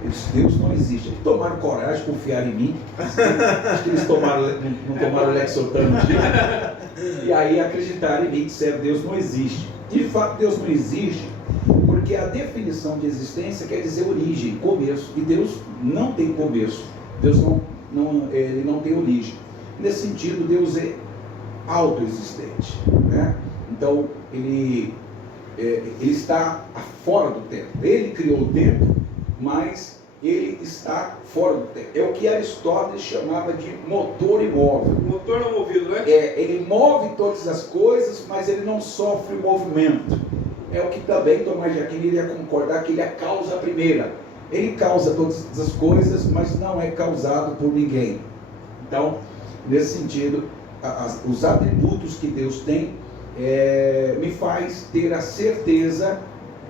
Eu disse, Deus não existe. Eles tomaram coragem, confiaram em mim. Acho que eles não tomaram Lexotan um dia. E aí acreditaram em mim e disseram, Deus não existe. De fato, Deus não existe, porque a definição de existência quer dizer origem, começo. E Deus não tem começo. Deus ele não tem origem. Nesse sentido, Deus é autoexistente, né? Então, ele ele está fora do tempo. Ele criou o tempo, mas ele está fora do tempo. É o que Aristóteles chamava de motor imóvel. O motor não movido, né? Ele move todas as coisas, mas ele não sofre o movimento. É o que também Tomás de Aquino iria concordar, que ele é a causa primeira. Ele causa todas as coisas, mas não é causado por ninguém. Então, nesse sentido, os atributos que Deus tem me faz ter a certeza,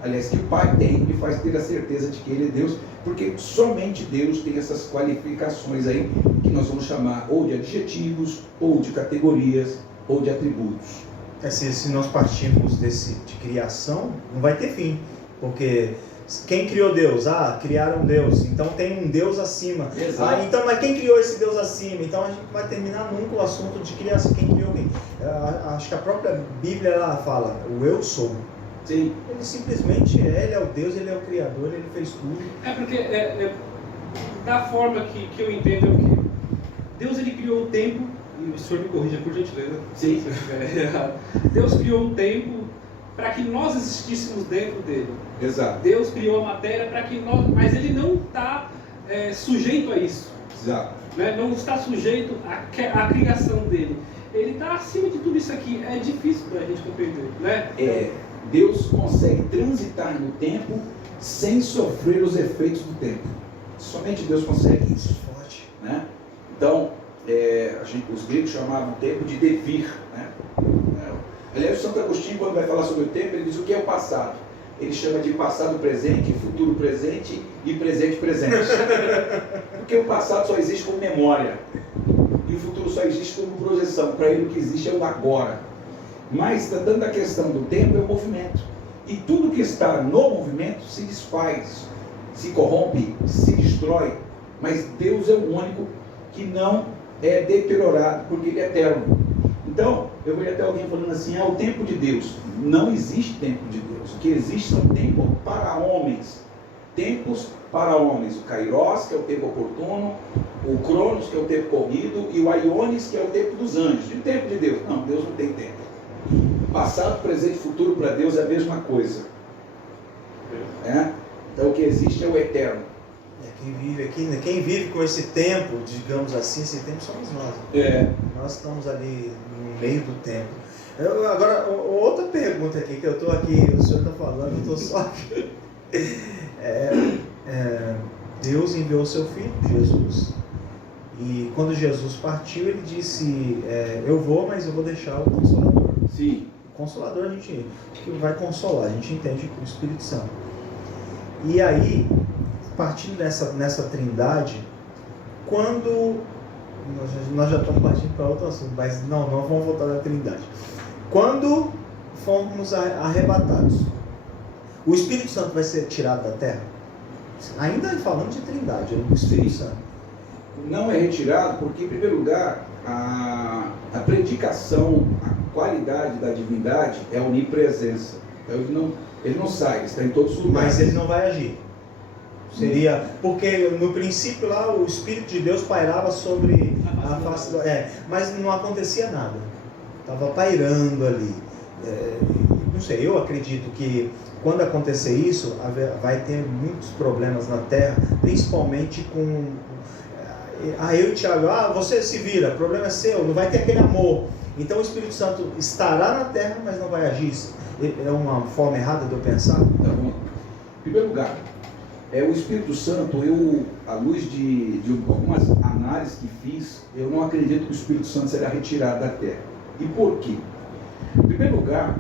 aliás, que o Pai tem, me faz ter a certeza de que Ele é Deus, porque somente Deus tem essas qualificações aí, que nós vamos chamar ou de adjetivos, ou de categorias, ou de atributos. Se nós partirmos de criação, não vai ter fim, porque quem criou Deus? Criaram Deus, então tem um Deus acima. Exato. Então, mas quem criou esse Deus acima? Então a gente vai terminar nunca o assunto de criação. Quem criou quem? Acho que a própria Bíblia ela fala, o eu sou. Sim. Ele simplesmente ele é o Deus, ele é o Criador, ele fez tudo. Porque da forma que eu entendo é o quê? Deus ele criou o tempo, e o senhor me corrija por gentileza. Sim. Deus criou um tempo para que nós existíssemos dentro dele. Exato. Deus criou a matéria para que nós... Mas ele não está sujeito a isso. Exato. Né? Não está sujeito à criação dele. Ele está acima de tudo isso aqui. É difícil para a gente compreender. Né? Deus consegue transitar no tempo sem sofrer os efeitos do tempo. Somente Deus consegue isso. Forte. Né? Então, os gregos chamavam o tempo de devir. Né? Aliás, o Santo Agostinho, quando vai falar sobre o tempo, ele diz o que é o passado. Ele chama de passado presente, futuro presente e presente presente. Porque o passado só existe como memória. E o futuro só existe como projeção. Para ele o que existe é o agora. Mas, tratando da questão do tempo, é o movimento. E tudo que está no movimento se desfaz, se corrompe, se destrói. Mas Deus é o único que não é deteriorado, porque Ele é eterno. Então, eu vejo até alguém falando assim, o tempo de Deus. Não existe tempo de Deus. O que existe são tempos para homens. Tempos para homens. O Kairos, que é o tempo oportuno, o Cronos, que é o tempo corrido, e o Aiones, que é o tempo dos anjos. E o tempo de Deus? Não, Deus não tem tempo. Passado, presente e futuro para Deus é a mesma coisa. Então o que existe é o eterno. Quem vive aqui, né? Quem vive com esse tempo, digamos assim, esse tempo somos nós. Nós estamos ali no meio do tempo. Agora, outra pergunta aqui, que eu estou aqui, o senhor está falando, eu estou só aqui. Deus enviou seu Filho, Jesus, e quando Jesus partiu, ele disse, eu vou, mas eu vou deixar o Consolador. Sim. O Consolador a gente que vai consolar, a gente entende o Espírito Santo. E aí, partindo nessa trindade, quando nós já estamos partindo para outro assunto, mas não vamos voltar na trindade. Quando fomos arrebatados, o Espírito Santo vai ser tirado da terra? Ainda falando de trindade, o Espírito Santo. Não é retirado porque, em primeiro lugar, a predicação, a qualidade da divindade é a onipresença. Então ele não sai, ele está em todos os lugares. Mas ele não vai agir. Seria, porque no princípio lá o Espírito de Deus pairava sobre a face do... mas não acontecia nada. Estava pairando ali. Não sei, eu acredito que quando acontecer isso, vai ter muitos problemas na Terra, principalmente com... eu e Thiago, você se vira, o problema é seu, não vai ter aquele amor. Então o Espírito Santo estará na Terra, mas não vai agir. É uma forma errada de eu pensar? Tá bom. Em primeiro lugar, o Espírito Santo, à luz de algumas análises que fiz, eu não acredito que o Espírito Santo será retirado da terra. E por quê? Em primeiro lugar,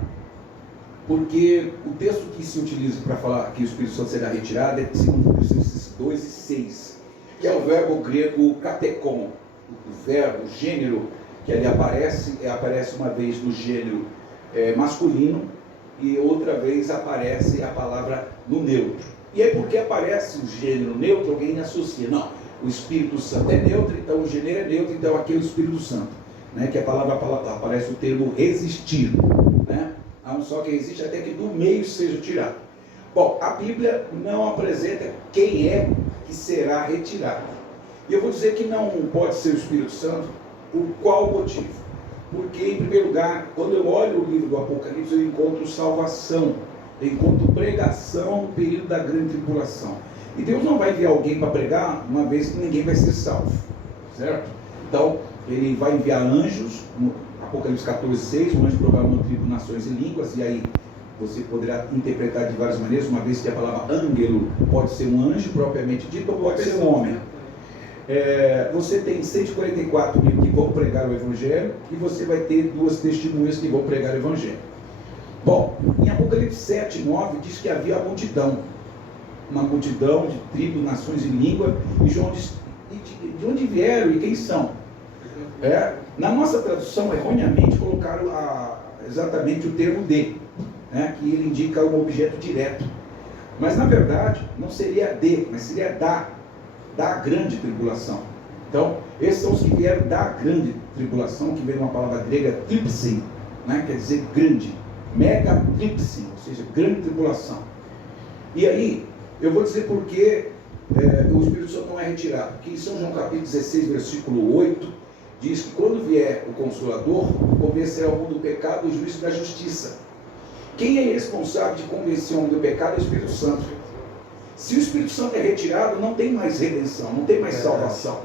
porque o texto que se utiliza para falar que o Espírito Santo será retirado é 2 Coríntios 2:6, que é o verbo grego katekon, o verbo, o gênero, que ali aparece uma vez no gênero masculino e outra vez aparece a palavra no neutro. E aí, porque aparece o gênero neutro, alguém associa. Não, o Espírito Santo é neutro, então o gênero é neutro, então aqui é o Espírito Santo. Né? Que a palavra aparece o termo resistir. Né? Só que existe até que do meio seja tirado. Bom, a Bíblia não apresenta quem é que será retirado. E eu vou dizer que não pode ser o Espírito Santo, por qual motivo? Porque, em primeiro lugar, quando eu olho o livro do Apocalipse, eu encontro salvação. enquanto pregação no período da grande tribulação. E Deus não vai enviar alguém para pregar uma vez que ninguém vai ser salvo, certo? Então, ele vai enviar anjos, no Apocalipse 14:6, um anjo proclamando tribo, nações e línguas, e aí você poderá interpretar de várias maneiras, uma vez que a palavra ângelo pode ser um anjo propriamente dito, ou pode ser um homem. Você tem 144 mil que vão pregar o Evangelho, e você vai ter 2 testemunhas que vão pregar o Evangelho. Bom, em Apocalipse 7:9 diz que havia a multidão, uma multidão de tribos, nações e língua, e de onde vieram e quem são. Na nossa tradução, erroneamente, colocaram exatamente o termo de, né, que ele indica um objeto direto. Mas, na verdade, não seria de, mas seria da grande tribulação. Então, esses são os que vieram da grande tribulação, que vem de uma palavra grega, tripsin, né, quer dizer grande, mega tripsin, ou seja, grande tribulação. E aí, eu vou dizer por que o Espírito Santo não é retirado. Porque em São João capítulo 16, versículo 8, diz que quando vier o Consolador, convencerá o mundo do pecado, do juízo e da justiça. Quem é responsável de convencer o homem do pecado é o Espírito Santo. Se o Espírito Santo é retirado, não tem mais redenção, não tem mais salvação.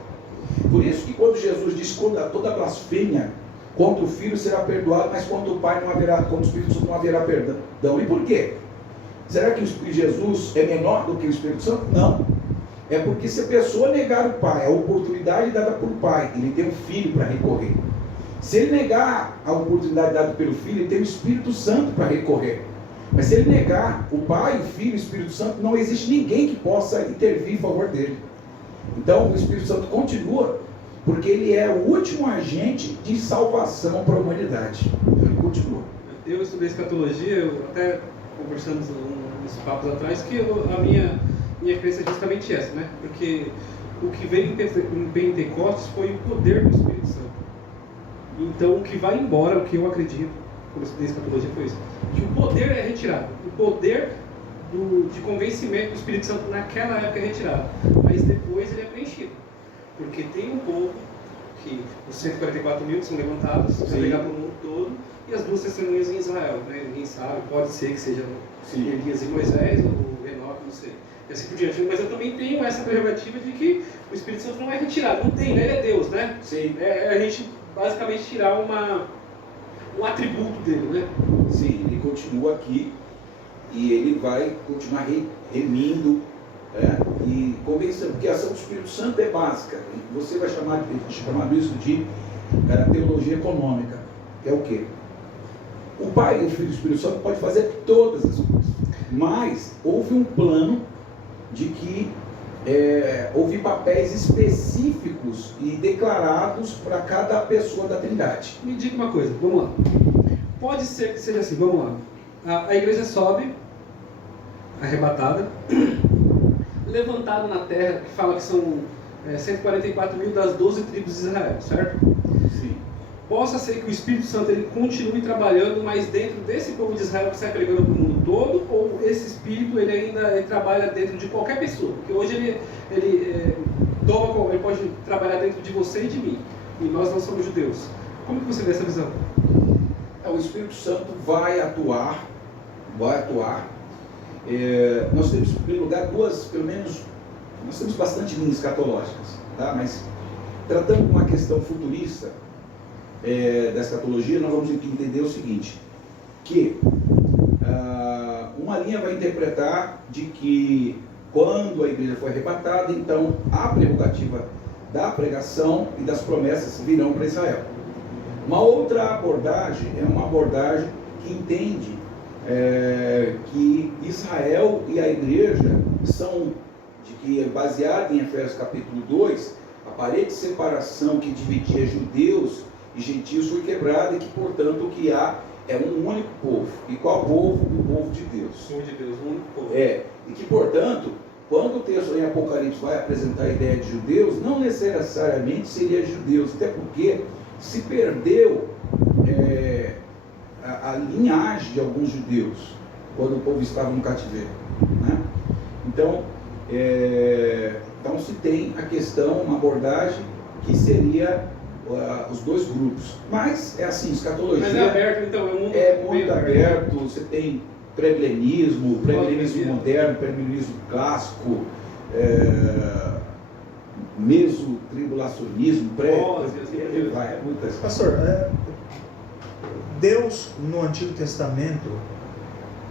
Por isso que quando Jesus diz que toda blasfêmia contra o Filho será perdoado, mas contra o Pai não haverá, contra o Espírito Santo não haverá perdão. E por quê? Será que Jesus é menor do que o Espírito Santo? Não. É porque se a pessoa negar o Pai, a oportunidade dada por Pai, ele tem um Filho para recorrer. Se ele negar a oportunidade dada pelo Filho, ele tem o Espírito Santo para recorrer. Mas se ele negar o Pai, o Filho e o Espírito Santo, não existe ninguém que possa intervir em favor dele. Então o Espírito Santo continua, porque ele é o último agente de salvação para a humanidade. Ele continua. Eu estudei escatologia, eu até conversamos uns papos atrás, que a minha crença é justamente essa, né? Porque o que veio em Pentecostes foi o poder do Espírito Santo. Então o que vai embora, o que eu acredito, quando eu estudei escatologia, foi isso, que o poder é retirado. O poder de convencimento do Espírito Santo naquela época é retirado, mas depois ele é preenchido, porque tem um povo, que os 144 mil que são levantados, vão pegar para o mundo todo, e as 2 testemunhas em Israel, né? Ninguém sabe, pode ser que seja Elias e Moisés, ou Enoque, não sei, e assim por diante. Mas eu também tenho essa prerrogativa de que o Espírito Santo não é retirado, não tem, né? Ele é Deus, né? Sim. A gente basicamente tirar um atributo dele, né? Sim, ele continua aqui, e ele vai continuar remindo, e convencendo, porque a ação do Espírito Santo é básica. Você vai chamar isso de teologia econômica, que é o quê? O Pai, o Filho e o Espírito Santo pode fazer todas as coisas, mas houve um plano de que houve papéis específicos e declarados para cada pessoa da Trindade. Me diga uma coisa, vamos lá. Pode ser que seja assim, vamos lá. A igreja sobe, arrebatada, levantada na terra, que fala que são 144 mil das 12 tribos de Israel, certo? Sim. Possa ser que o Espírito Santo ele continue trabalhando, mas dentro desse povo de Israel que sai pregando para o mundo todo, ou esse Espírito ele ainda trabalha dentro de qualquer pessoa? Porque hoje ele pode trabalhar dentro de você e de mim, e nós não somos judeus. Como que você vê essa visão? O Espírito Santo vai atuar. Nós temos, em primeiro lugar, nós temos bastante linhas escatológicas, tá? Mas tratando uma questão futurista da escatologia, nós vamos entender o seguinte, que uma linha vai interpretar de que quando a igreja foi arrebatada, então a prerrogativa da pregação e das promessas virão para Israel. Uma outra abordagem é uma abordagem que entende que Israel e a igreja são, baseada em Efésios capítulo 2, a parede de separação que dividia judeus e gentios foi quebrada, e que, portanto, o que há é um único povo. E qual povo? O povo de Deus. O povo de Deus, um único povo. E que, portanto, quando o texto em Apocalipse vai apresentar a ideia de judeus, não necessariamente seria judeus, até porque se perdeu a linhagem de alguns judeus quando o povo estava no cativeiro, né? Então se tem a questão, uma abordagem que seria os dois grupos, mas é assim, escatologia. Mas é aberto, então, é um mundo muito aberto. Você tem pré-milenismo moderno, pré-milenismo clássico, mesotribulacionismo, muitas. Pastor, Deus no Antigo Testamento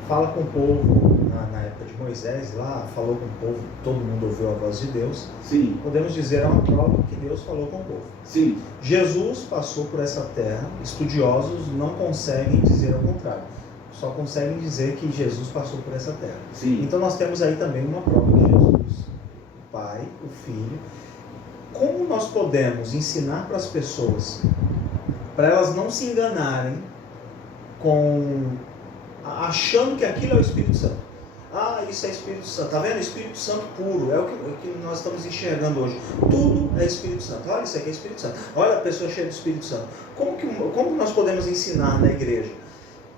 fala com o povo, na época de Moisés, lá falou com o povo, todo mundo ouviu a voz de Deus. Sim. Podemos dizer, é uma prova que Deus falou com o povo. Sim. Jesus passou por essa terra, estudiosos não conseguem dizer ao contrário, só conseguem dizer que Jesus passou por essa terra. Sim. Então nós temos aí também uma prova de Jesus, o Pai, o Filho. Como nós podemos ensinar para as pessoas, para elas não se enganarem achando que aquilo é o Espírito Santo? Ah, isso é Espírito Santo. Tá vendo? Espírito Santo puro. É o que nós estamos enxergando hoje. Tudo é Espírito Santo. Olha, isso aqui é Espírito Santo. Olha a pessoa cheia do Espírito Santo. Como nós podemos ensinar na igreja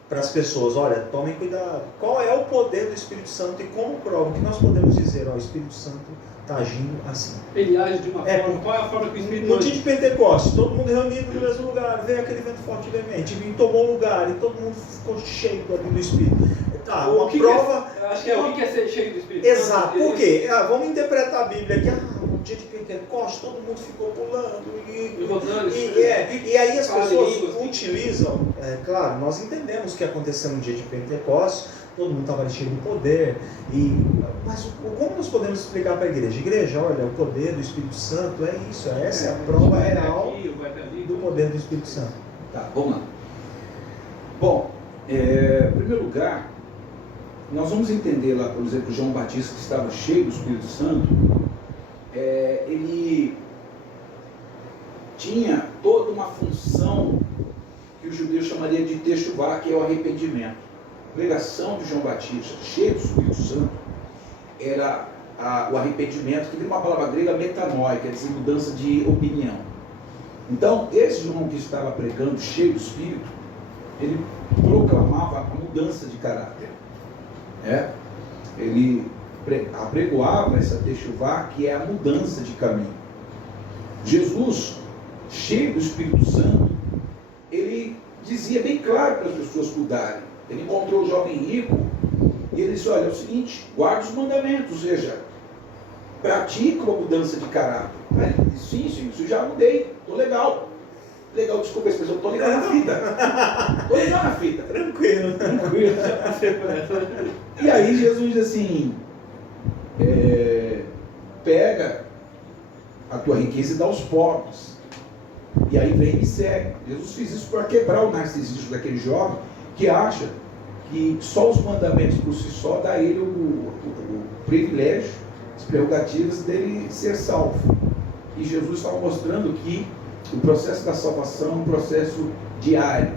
para as pessoas? Olha, tomem cuidado. Qual é o poder do Espírito Santo e como prova? O que nós podemos dizer? Ó, o Espírito Santo está agindo assim. Ele age de uma forma. Qual é a forma que o Espírito No dia de Pentecostes, todo mundo reunido no mesmo lugar, veio aquele vento forte e veemente, e tomou lugar, e todo mundo ficou cheio do Espírito. Tá, uma prova. Acho que o que é ser cheio do Espírito? Exato, por quê? Vamos interpretar a Bíblia aqui. No dia de Pentecostes, todo mundo ficou pulando. E aí as pessoas utilizam, claro, nós entendemos o que aconteceu no dia de Pentecostes. Todo mundo estava cheio do poder. Mas como nós podemos explicar para a igreja? Igreja, olha, o poder do Espírito Santo é isso. Essa é a prova real do poder do Espírito Santo. Tá, vamos lá. Bom, em primeiro lugar, nós vamos entender lá, por exemplo, João Batista, que estava cheio do Espírito Santo, ele tinha toda uma função que o judeu chamaria de techuvá, que é o arrependimento. A pregação de João Batista, cheio do Espírito Santo, era o arrependimento, que tem uma palavra grega metanoia, quer dizer mudança de opinião. Então, esse João que estava pregando, cheio do Espírito, ele proclamava a mudança de caráter. Ele apregoava essa techuvá, que é a mudança de caminho. Jesus, cheio do Espírito Santo, ele dizia bem claro para as pessoas mudarem. Ele encontrou o jovem rico e ele disse: olha, é o seguinte, guarda os mandamentos, ou seja, pratica uma mudança de caráter. Aí ele disse: sim, isso já mudei, estou legal. Legal, desculpa a expressão, estou legal na fita. Estou legal na fita. Tranquilo. E aí Jesus diz assim: pega a tua riqueza e dá aos pobres. E aí vem e me segue. Jesus fez isso para quebrar o narcisismo daquele jovem que acha que só os mandamentos por si só dá a ele o privilégio, as prerrogativas dele ser salvo. E Jesus estava mostrando que o processo da salvação é um processo diário.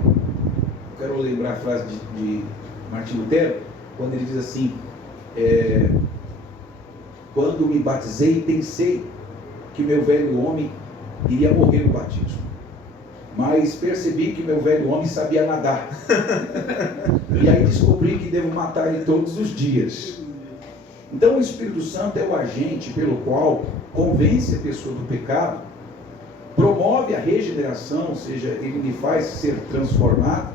Quero lembrar a frase de Martim Lutero, quando ele diz assim: quando me batizei, pensei que meu velho homem iria morrer no batismo, mas percebi que meu velho homem sabia nadar. E aí descobri que devo matar ele todos os dias. Então o Espírito Santo é o agente pelo qual convence a pessoa do pecado, promove a regeneração, ou seja, ele me faz ser transformado,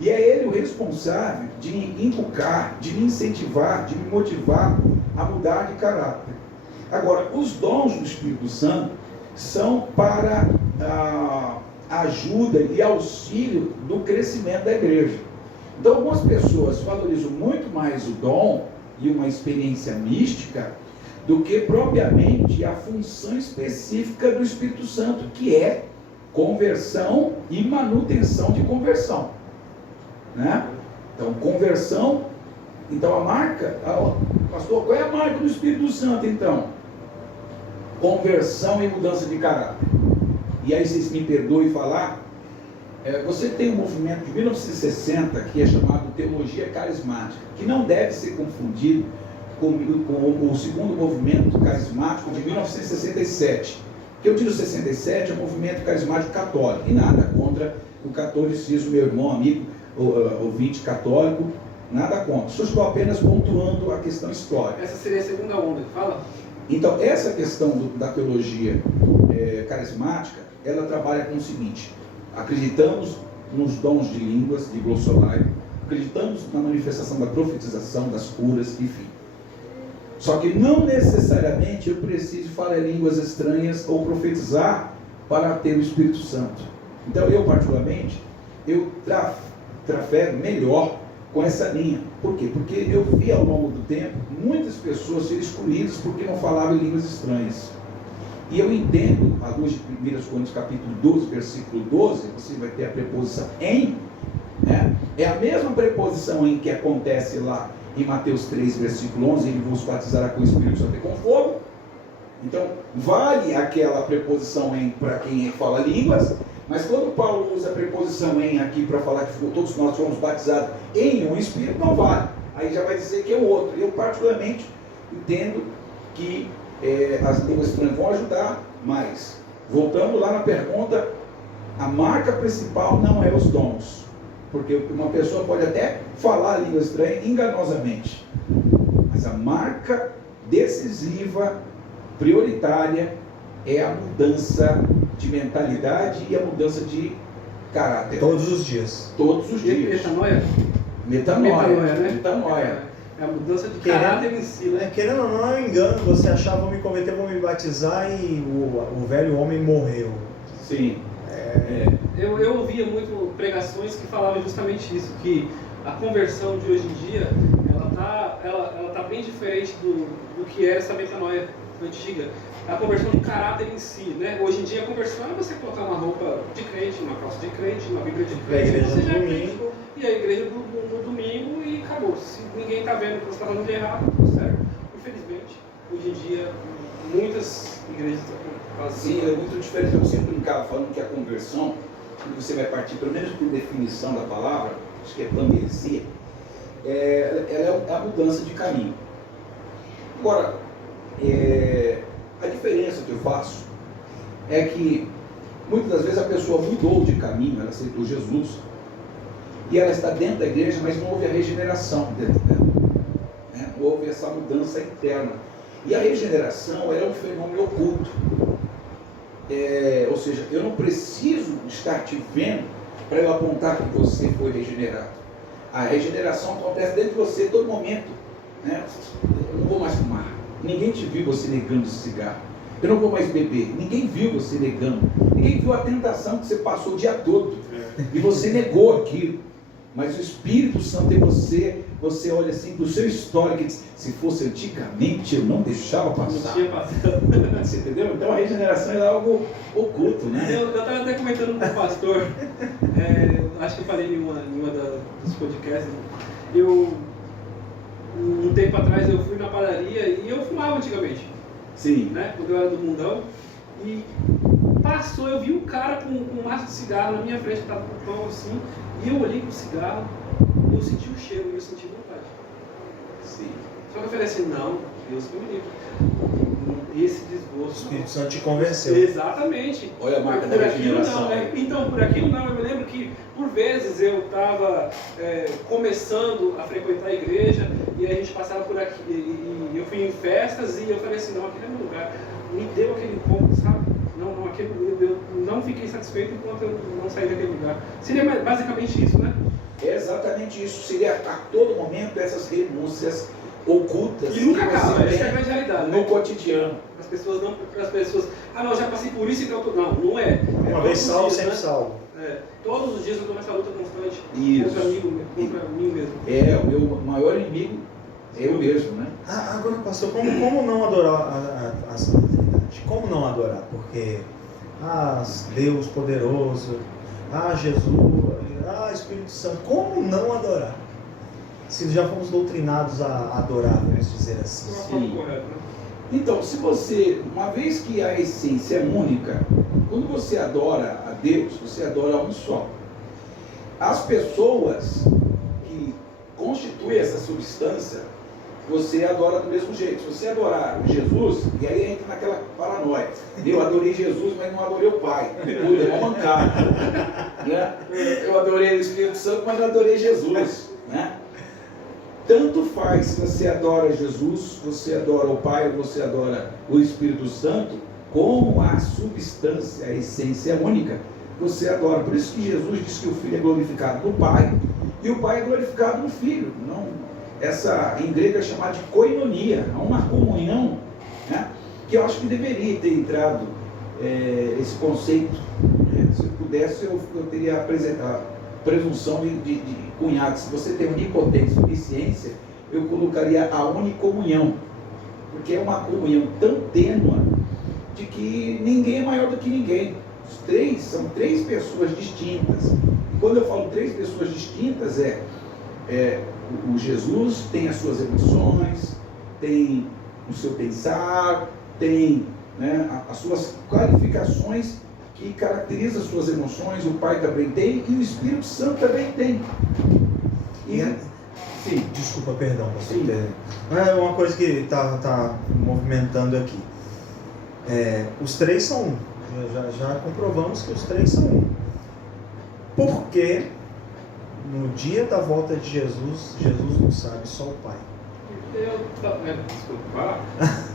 e é ele o responsável de me inculcar, de me incentivar, de me motivar a mudar de caráter. Agora, os dons do Espírito Santo são para a ajuda e auxílio do crescimento da igreja. Então, algumas pessoas valorizam muito mais o dom e uma experiência mística do que propriamente a função específica do Espírito Santo, que é conversão e manutenção de conversão, né? Então, conversão. Então, a marca, pastor, qual é a marca do Espírito Santo, então? Conversão e mudança de caráter. E aí vocês me perdoem falar, você tem um movimento de 1960 que é chamado Teologia Carismática, que não deve ser confundido com o segundo movimento carismático de 1967. Que eu digo 67 é o movimento carismático católico, e nada contra o catolicismo, meu irmão, amigo, ouvinte católico, nada contra. Só estou apenas pontuando a questão histórica. Essa seria a segunda onda, fala? Então, essa questão da teologia carismática, ela trabalha com o seguinte: acreditamos nos dons de línguas, de glossolalia, acreditamos na manifestação da profetização, das curas, enfim. Só que não necessariamente eu preciso falar línguas estranhas ou profetizar para ter o Espírito Santo. Então eu particularmente, eu trafego melhor com essa linha. Por quê? Porque eu vi ao longo do tempo muitas pessoas serem excluídas porque não falavam línguas estranhas. E eu entendo, à luz de 1 Coríntios capítulo 12, versículo 12, você vai ter a preposição em, né? É a mesma preposição em que acontece lá em Mateus 3, versículo 11, ele vos batizará com o Espírito Santo e com fogo. Então, vale aquela preposição em para quem fala línguas, mas quando Paulo usa a preposição em aqui para falar que todos nós fomos batizados em um Espírito, não vale. Aí já vai dizer que é o outro. Eu particularmente entendo que as línguas estranhas vão ajudar, mas voltando lá na pergunta, a marca principal não é os dons, porque uma pessoa pode até falar a língua estranha enganosamente, mas a marca decisiva, prioritária, é a mudança de mentalidade e a mudança de caráter. Todos os dias. Todos os dias. Metanoia? Metanoia, né? Metanoia. É a mudança de caráter em si, né? Querendo ou não, é um engano você achar, vou me converter, vou me batizar e o velho homem morreu. Sim. Eu ouvia muito pregações que falavam justamente isso, que a conversão de hoje em dia, ela tá bem diferente do que era essa metanoia antiga. A conversão de caráter em si, né? Hoje em dia a conversão é você colocar uma roupa de crente, uma calça de crente, uma bíblia de crente, igreja você no já é domingo. crente, e a igreja no domingo e acabou. Se ninguém está vendo que você está fazendo de errado, tudo certo. Infelizmente, hoje em dia, muitas igrejas estão Sim, é muito diferente. Eu sempre brincava falando que a conversão, quando você vai partir, pelo menos por definição da palavra, acho que é pandesia, ela é a mudança de caminho. Agora, a diferença que eu faço é que muitas das vezes a pessoa mudou de caminho, ela aceitou Jesus, e ela está dentro da igreja, mas não houve a regeneração dentro dela, né? Não houve essa mudança interna. E a regeneração é um fenômeno oculto. Ou seja, eu não preciso estar te vendo para eu apontar que você foi regenerado. A regeneração acontece dentro de você a todo momento, né? Eu não vou mais fumar. Ninguém te viu você negando esse cigarro. Eu não vou mais beber. Ninguém viu você negando. Ninguém viu a tentação que você passou o dia todo. E você negou aquilo. Mas o Espírito Santo em você olha assim para o seu histórico e diz, se fosse antigamente eu não deixava passar. Não tinha passado. Você entendeu? Então a regeneração é algo oculto, né? Eu estava até comentando com o pastor, acho que eu falei em uma dos podcasts, um tempo atrás eu fui na padaria e eu fumava antigamente. Sim. Né? Quando eu era do mundão. E passou, eu vi um cara com um maço de cigarro na minha frente, que estava com o pão assim, e eu olhei pro cigarro, eu senti o cheiro e eu senti vontade. Sim. Só que eu falei assim, não, Deus que me livre. Esse O desgosto. Espírito Santo te convenceu. Exatamente. Olha a marca Por da aquilo regeneração. não, né? Então, por aquilo não, eu me lembro que por vezes eu estava começando a frequentar a igreja e a gente passava por aqui e eu fui em festas e eu falei assim, não, aquele é meu lugar. Me deu aquele incômodo, sabe? Não, eu não fiquei satisfeito enquanto eu não saí daquele lugar. Seria basicamente isso, né? É exatamente isso. Seria a todo momento essas renúncias ocultas E nunca que você acaba, essa é a tem grande realidade. no cotidiano. As pessoas, não, eu já passei por isso, então não é. Uma vez Todos os salvo, dias, sempre né? salvo. Todos os dias eu estou nessa luta constante Isso. contra mim mesmo. O meu maior inimigo é eu mesmo, né? Agora, pastor, como não adorar a Santa Trindade? Como não adorar? Porque, Deus poderoso, Jesus, Espírito Santo, como não adorar? Se já fomos doutrinados a adorar, vamos dizer assim. Uma forma correta, né? Então, se você, uma vez que a essência é única, quando você adora a Deus, você adora um só. As pessoas que constituem essa substância, você adora do mesmo jeito. Se você adorar Jesus, e aí entra naquela paranoia. Eu adorei Jesus, mas não adorei o Pai. Tudo é uma mancada. Né? Eu adorei o Espírito Santo, mas não adorei Jesus. Né? Tanto faz se você adora Jesus, você adora o Pai, ou você adora o Espírito Santo, como a substância, a essência única, você adora. Por isso que Jesus diz que o Filho é glorificado no Pai E o Pai é glorificado no Filho. Não, essa em grego é chamada de koinonia, uma comunhão, né? Que eu acho que deveria ter entrado esse conceito. Né? Se eu pudesse, eu teria a presunção de cunhar que se você tem onipotência e onisciência, eu colocaria a unicomunhão, porque é uma comunhão tão tênua de que ninguém é maior do que ninguém. Os três são três pessoas distintas. E quando eu falo três pessoas distintas, o Jesus tem as suas emoções, tem o seu pensar, tem, né, as suas qualificações que caracterizam as suas emoções, o Pai também tem, e o Espírito Santo também tem. Sim. Desculpa, perdão, pastor. É uma coisa que está movimentando aqui. Os três são um. Já comprovamos que os três são um. Porque no dia da volta de Jesus, Jesus não sabe, só o Pai. Desculpa.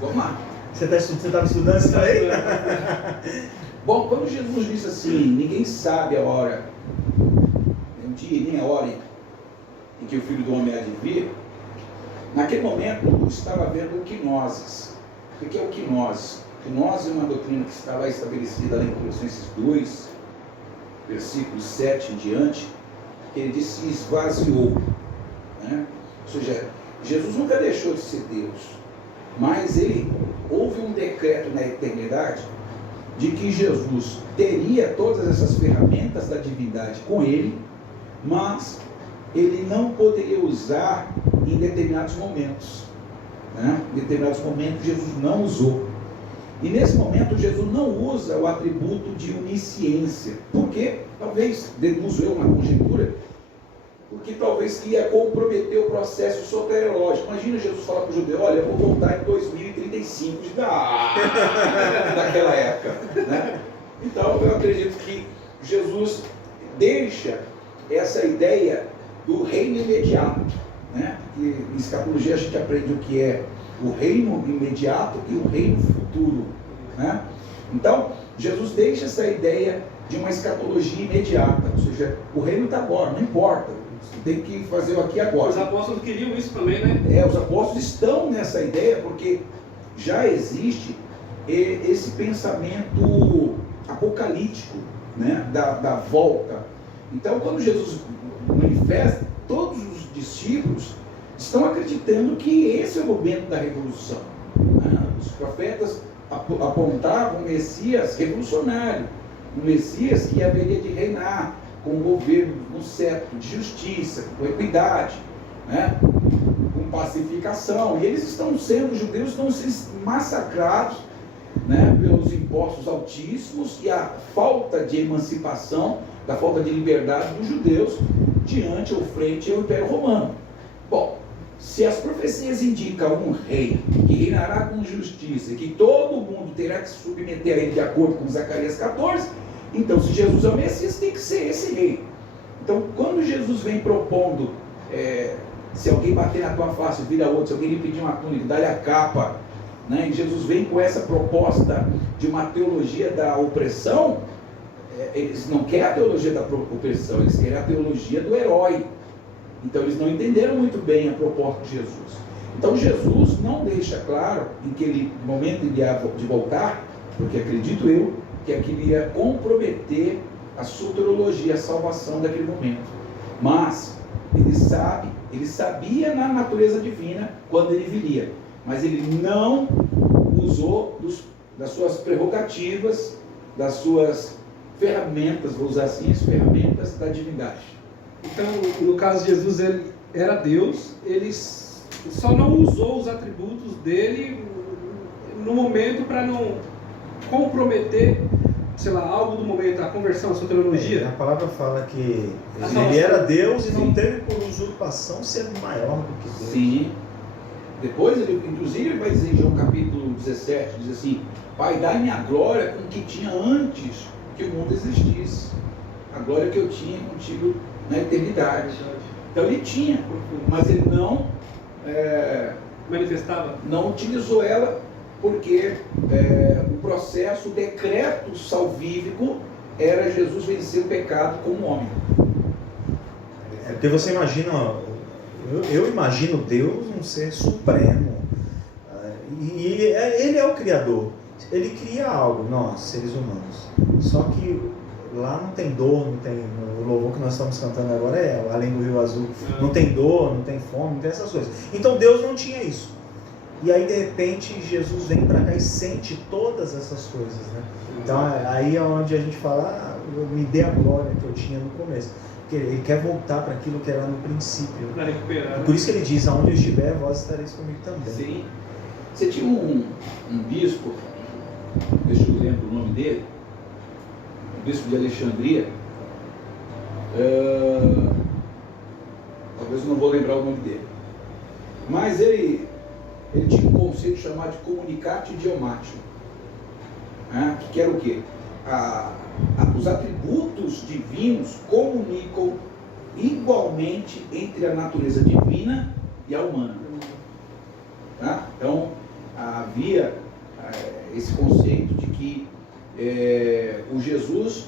Vamos lá. Você estava estudando isso aí? Bom, quando Jesus disse assim, ninguém sabe a hora, nem o dia nem a hora em que o Filho do Homem há de vir, naquele momento estava havendo quinoses. O que é o quinose? Quinose é uma doutrina que está lá estabelecida lá em Colossenses 2, versículo 7 em diante, que ele disse se esvaziou. Né? Ou seja, Jesus nunca deixou de ser Deus, mas houve um decreto na eternidade de que Jesus teria todas essas ferramentas da divindade com ele, mas ele não poderia usar em determinados momentos. Né? Em determinados momentos Jesus não usou. E nesse momento Jesus não usa o atributo de onisciência. Porque, talvez, deduzo eu uma conjectura, porque talvez ia comprometer o processo soteriológico. Imagina Jesus falar para o judeu, olha, eu vou voltar em 2035, daquela época. Né? Então eu acredito que Jesus deixa essa ideia do reino imediato. Né? E em escatologia a gente aprende o que é o reino imediato e o reino futuro. Né? Então Jesus deixa essa ideia de uma escatologia imediata, ou seja, o reino está agora, não importa. Tem que fazer o aqui agora. Os apóstolos queriam isso também, né? Os apóstolos estão nessa ideia porque já existe esse pensamento apocalíptico, né, da volta. Então, quando Jesus manifesta, todos os discípulos estão acreditando que esse é o momento da revolução. Os profetas apontavam um Messias revolucionário, um Messias que haveria de reinar com um governo no cetro de justiça, com equidade, né? Com pacificação. E eles os judeus estão sendo massacrados, né? Pelos impostos altíssimos e a falta de emancipação, da falta de liberdade dos judeus diante ou frente ao Império Romano. Bom, se as profecias indicam um rei que reinará com justiça e que todo mundo terá que se submeter a ele de acordo com Zacarias 14, então, se Jesus é o Messias, tem que ser esse rei. Então, quando Jesus vem propondo, se alguém bater na tua face, vira outro, se alguém lhe pedir uma túnica, dá-lhe a capa, né? E Jesus vem com essa proposta de uma teologia da opressão, eles não querem a teologia da opressão, eles querem a teologia do herói. Então, eles não entenderam muito bem a proposta de Jesus. Então, Jesus não deixa claro em que momento ele ia de voltar, porque acredito eu, que aquilo ia comprometer a soteriologia, a salvação daquele momento. Mas ele sabia na natureza divina quando ele viria, mas ele não usou das suas prerrogativas, das suas ferramentas, vou usar assim, as ferramentas da divindade. Então, no caso de Jesus, ele era Deus, ele só não usou os atributos dele no momento para não comprometer, sei lá, algo do momento, a conversão, a soteriologia. A palavra fala que ele era Deus e não teve por usurpação ser maior do que Deus. Sim. Depois, inclusive, vai dizer em João capítulo 17, diz assim, Pai, dá-me a glória com que tinha antes que o mundo existisse. A glória que eu tinha contigo na eternidade. Então ele tinha, mas ele não manifestava, não utilizou ela, porque o processo, o decreto salvífico era Jesus vencer o pecado como homem. É porque você imagina, eu imagino Deus um ser supremo, e ele é o Criador. Ele cria algo, nós, seres humanos. Só que lá não tem dor, não tem. O louvor que nós estamos cantando agora é Além do Rio Azul. Não tem dor, não tem fome, não tem essas coisas. Então Deus não tinha isso. E aí de repente Jesus vem para cá e sente todas essas coisas, né? Então aí é onde a gente fala, me dê a glória que eu tinha no começo. Porque ele quer voltar para aquilo que era no princípio. Para recuperar. Por isso que ele diz, aonde eu estiver, vós estareis comigo também. Sim. Você tinha um bispo, deixa eu lembrar o nome dele, o bispo de Alexandria, talvez eu não vou lembrar o nome dele, mas ele tinha um conceito chamado de comunicatio idiomatio, né? Que era o quê? Os atributos divinos comunicam igualmente entre a natureza divina e a humana. Tá? Então, havia esse conceito de que o Jesus,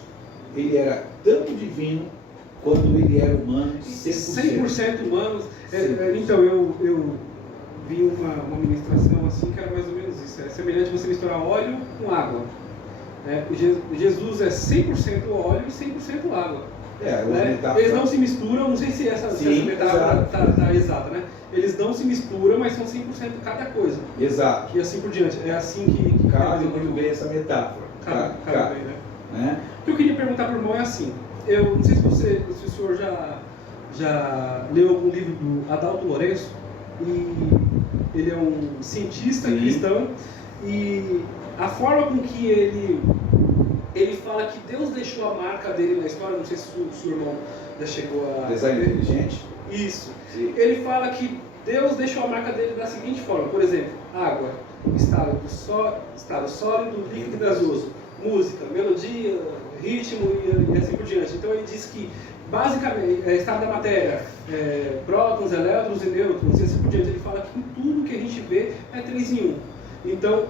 ele era tanto divino quanto ele era humano, 100% humano. Então, eu vi uma ministração assim que era mais ou menos isso. É semelhante a você misturar óleo com água. Jesus é 100% óleo e 100% água. Eles não se misturam, não sei se essa metáfora está exata, né? Eles não se misturam, mas são 100% cada coisa. Exato. E assim por diante. É assim que cabe muito bem essa metáfora. Cabe bem, né? O que eu queria perguntar para o irmão é assim. Eu não sei se o senhor já leu algum livro do Adalto Lourenço, e ele é um cientista cristão, e a forma com que ele fala que Deus deixou a marca dele na história, não sei se o seu irmão já chegou a... Design inteligente? Isso. Sim. Ele fala que Deus deixou a marca dele da seguinte forma, por exemplo, água, estado sólido, líquido e gasoso, música, melodia, ritmo e assim por diante. Então ele diz que, basicamente, estado da matéria, prótons, elétrons e nêutrons e assim por diante. Ele fala que tudo que a gente vê é 3 em 1. Então,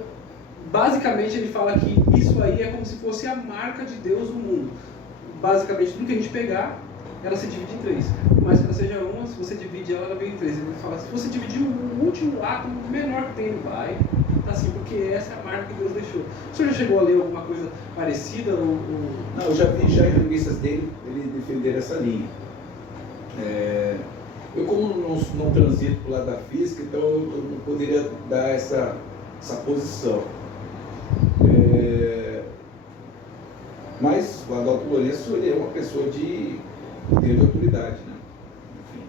basicamente ele fala que isso aí é como se fosse a marca de Deus no mundo. Basicamente, tudo que a gente pegar, ela se divide em 3. Por mais que ela seja uma, se você divide ela vem em 3. Ele fala, se você dividir o último átomo menor que tem, ele vai, tá assim, porque essa é a marca que Deus deixou. O senhor já chegou a ler alguma coisa parecida? Não, eu já vi entrevistas dele, ele defender essa linha. Eu como não transito para o lado da física, então eu não poderia dar essa posição. Mas o Adalto Lourenço, ele é uma pessoa de grande autoridade, né? Enfim,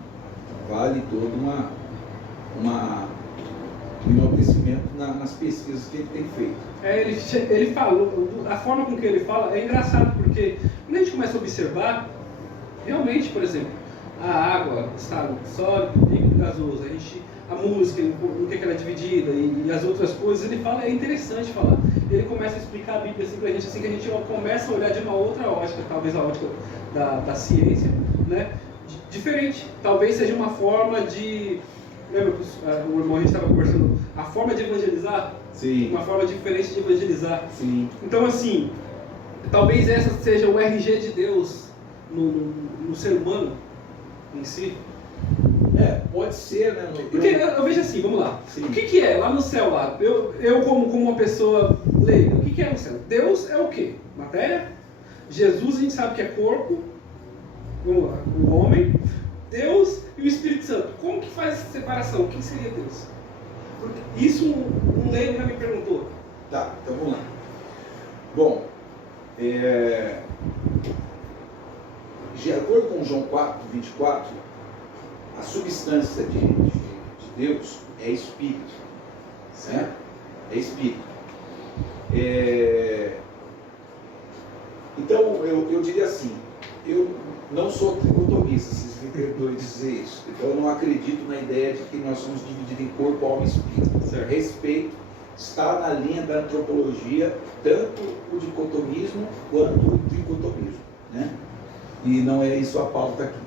vale todo um enaltecimento nas pesquisas que ele tem feito. Ele falou, a forma com que ele fala é engraçado, porque quando a gente começa a observar, realmente, por exemplo, a água, estado sólido, líquido, gasoso, a música, no que ela é dividida e as outras coisas, ele fala, é interessante falar. Ele começa a explicar a Bíblia assim pra gente, assim que a gente começa a olhar de uma outra ótica, talvez a ótica da ciência, né? Diferente. Talvez seja uma forma de... Lembra que o irmão, a gente estava conversando, a forma de evangelizar? Sim. Uma forma diferente de evangelizar. Sim. Então, assim, talvez essa seja o RG de Deus no ser humano em si. Pode ser, né? Porque eu vejo assim, vamos lá. Sim. O que é lá no céu lá? Eu como uma pessoa leiga, o que é no céu? Deus é o quê? Matéria? Jesus a gente sabe que é corpo. Vamos lá, o homem. Deus e o Espírito Santo. Como que faz essa separação? O que seria Deus? Porque isso um leigo já me perguntou. Tá, então vamos lá. Bom, de acordo com João 4:24, a substância de Deus é Espírito. Certo? É Espírito. Então, eu diria assim, eu não sou tricotomista, se me perdoe dizer isso. Então, eu não acredito na ideia de que nós somos divididos em corpo, alma e espírito. Certo. Respeito, está na linha da antropologia, tanto o dicotomismo quanto o tricotomismo, né? E não é isso a pauta aqui.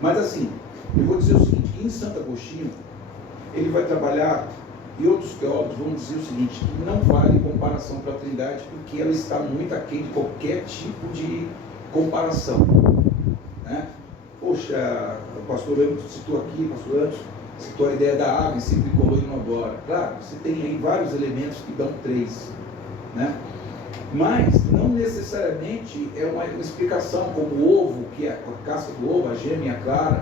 Mas assim, eu vou dizer o seguinte, que em Santo Agostinho, ele vai trabalhar, e outros teólogos vão dizer o seguinte, que não vale comparação para a Trindade, porque ela está muito aquém de qualquer tipo de comparação, né? poxa, o pastor Lemos citou aqui, o pastor Anderson citou a ideia da água em si, tricolor e inodora. Claro, você tem aí vários elementos que dão 3, né? Mas não necessariamente é uma explicação, como o ovo, que é a casca do ovo, a gema e a clara.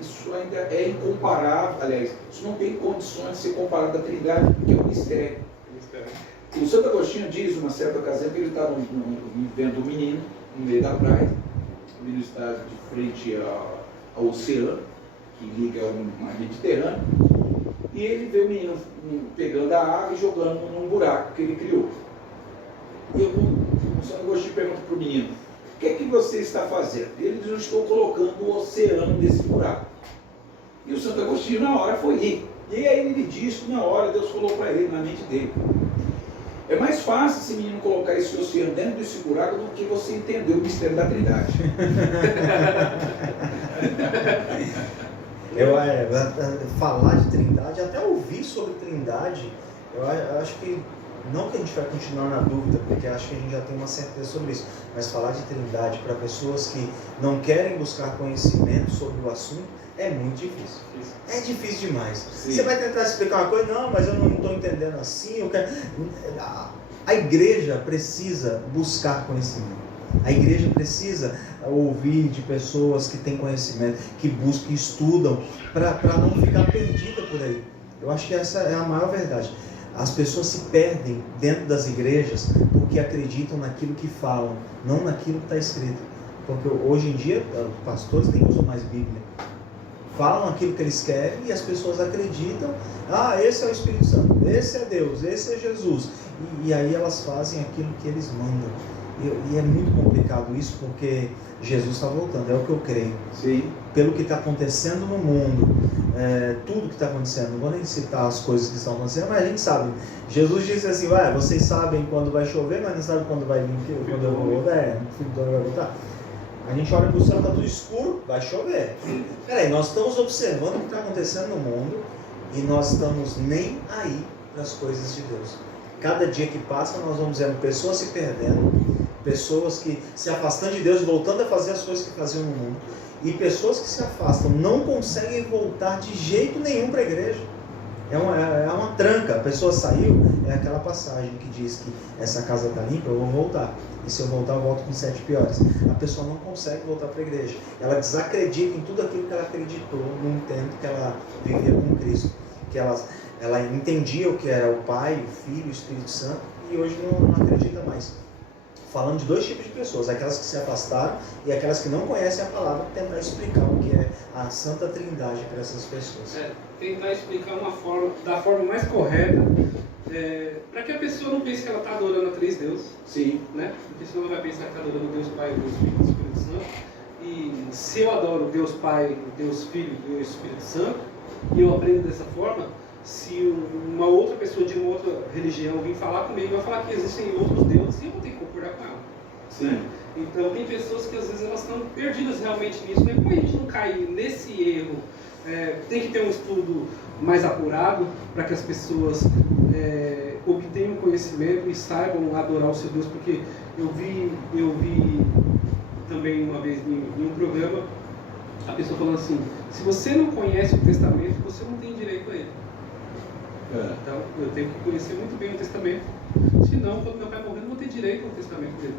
Isso ainda é incomparável, aliás, isso não tem condições de ser comparado à Trindade, porque é um mistério. O Santo Agostinho diz, uma certa ocasião, que ele estava vendo um menino no meio da praia, o menino está de frente ao oceano, que liga ao Mediterrâneo, e ele vê o menino pegando a água e jogando num buraco que ele criou. E o Santo Agostinho pergunta para o menino: o que é que você está fazendo? Ele diz: eu estou colocando o oceano nesse buraco. E o Santo Agostinho na hora foi rir. E aí ele diz que na hora Deus falou para ele, na mente dele: é mais fácil esse menino colocar esse oceano dentro desse buraco do que você entender o mistério da Trindade. Falar de Trindade, até ouvir sobre Trindade, eu acho que não que a gente vai continuar na dúvida, porque acho que a gente já tem uma certeza sobre isso, mas falar de Trindade para pessoas que não querem buscar conhecimento sobre o assunto é muito difícil. É difícil demais. Sim. Você vai tentar explicar uma coisa, não, mas eu não estou entendendo assim. Eu quero... A igreja precisa buscar conhecimento. A igreja precisa ouvir de pessoas que têm conhecimento, que buscam, que estudam, para não ficar perdida por aí. Eu acho que essa é a maior verdade. As pessoas se perdem dentro das igrejas porque acreditam naquilo que falam, não naquilo que está escrito. Porque hoje em dia, os pastores nem usam mais Bíblia. Falam aquilo que eles querem e as pessoas acreditam: ah, esse é o Espírito Santo, esse é Deus, esse é Jesus. E aí elas fazem aquilo que eles mandam. E é muito complicado isso, porque Jesus está voltando, é o que eu creio. Sim. Pelo que está acontecendo no mundo, tudo que está acontecendo, não vou nem citar as coisas que estão acontecendo, mas a gente sabe. Jesus disse assim: vocês sabem quando vai chover, mas não sabem quando vai vir, quando eu vou voltar. O Filho do Homem vai voltar. A gente olha para o céu, está tudo escuro, vai chover. Peraí, nós estamos observando o que está acontecendo no mundo e nós estamos nem aí para as coisas de Deus. Cada dia que passa, nós vamos vendo pessoas se perdendo, pessoas que se afastando de Deus, voltando a fazer as coisas que faziam no mundo, e pessoas que se afastam, não conseguem voltar de jeito nenhum para a igreja. É uma tranca. A pessoa saiu, é aquela passagem que diz que essa casa está limpa, eu vou voltar. E se eu voltar, eu volto com 7 piores. A pessoa não consegue voltar para a igreja. Ela desacredita em tudo aquilo que ela acreditou no tempo que ela vivia com Cristo. Que ela entendia o que era o Pai, o Filho, o Espírito Santo, e hoje não acredita mais. Falando de 2 tipos de pessoas: aquelas que se afastaram e aquelas que não conhecem a palavra, tentar explicar o que é a Santa Trindade para essas pessoas. Tentar explicar da forma mais correta, para que a pessoa não pense que ela está adorando a 3 deuses. Sim. Né? Porque senão ela vai pensar que está adorando Deus Pai, Deus Filho e Espírito Santo. E se eu adoro Deus Pai, Deus Filho e Deus Espírito Santo, e eu aprendo dessa forma, se uma outra pessoa de uma outra religião vir falar comigo, vai falar que existem outros deuses, e eu vou ter que concordar com ela. Sim. Então tem pessoas que às vezes elas estão perdidas realmente nisso, né? Como a gente não cair nesse erro, tem que ter um estudo mais apurado para que as pessoas obtenham conhecimento e saibam adorar o seu Deus, porque eu vi também uma vez em um programa a pessoa falando assim: se você não conhece o Testamento, você não tem direito a ele. Então eu tenho que conhecer muito bem o Testamento, senão quando meu pai morrer eu não vou ter direito ao Testamento dele.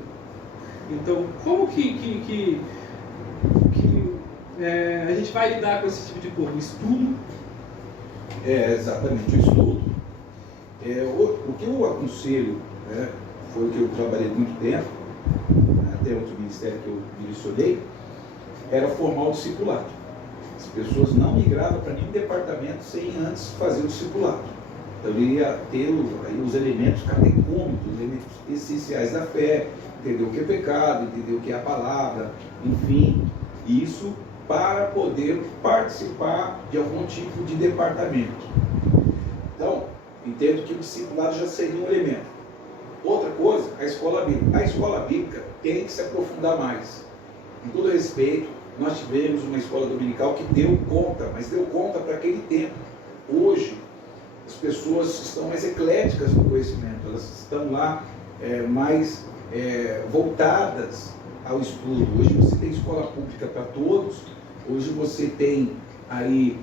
Então como que a gente vai lidar com esse tipo de coisa? Estudo. Exatamente, o estudo. O que eu aconselho, foi o que eu trabalhei muito tempo, até outro ministério que eu direcionei, era formar o discipulado. As pessoas não migravam para nenhum departamento sem antes fazer o discipulado. Então ele ia ter os elementos catecúmicos, os elementos essenciais da fé, entender o que é pecado, entender o que é a palavra, enfim, isso para poder participar de algum tipo de departamento. Então, entendo que o discipulado já seria um elemento. Outra coisa, a escola bíblica. A escola bíblica tem que se aprofundar mais. Com todo respeito, nós tivemos uma escola dominical que deu conta, mas deu conta para aquele tempo. Hoje, as pessoas estão mais ecléticas no conhecimento, elas estão lá mais voltadas ao estudo. Hoje você tem escola pública para todos, hoje você tem aí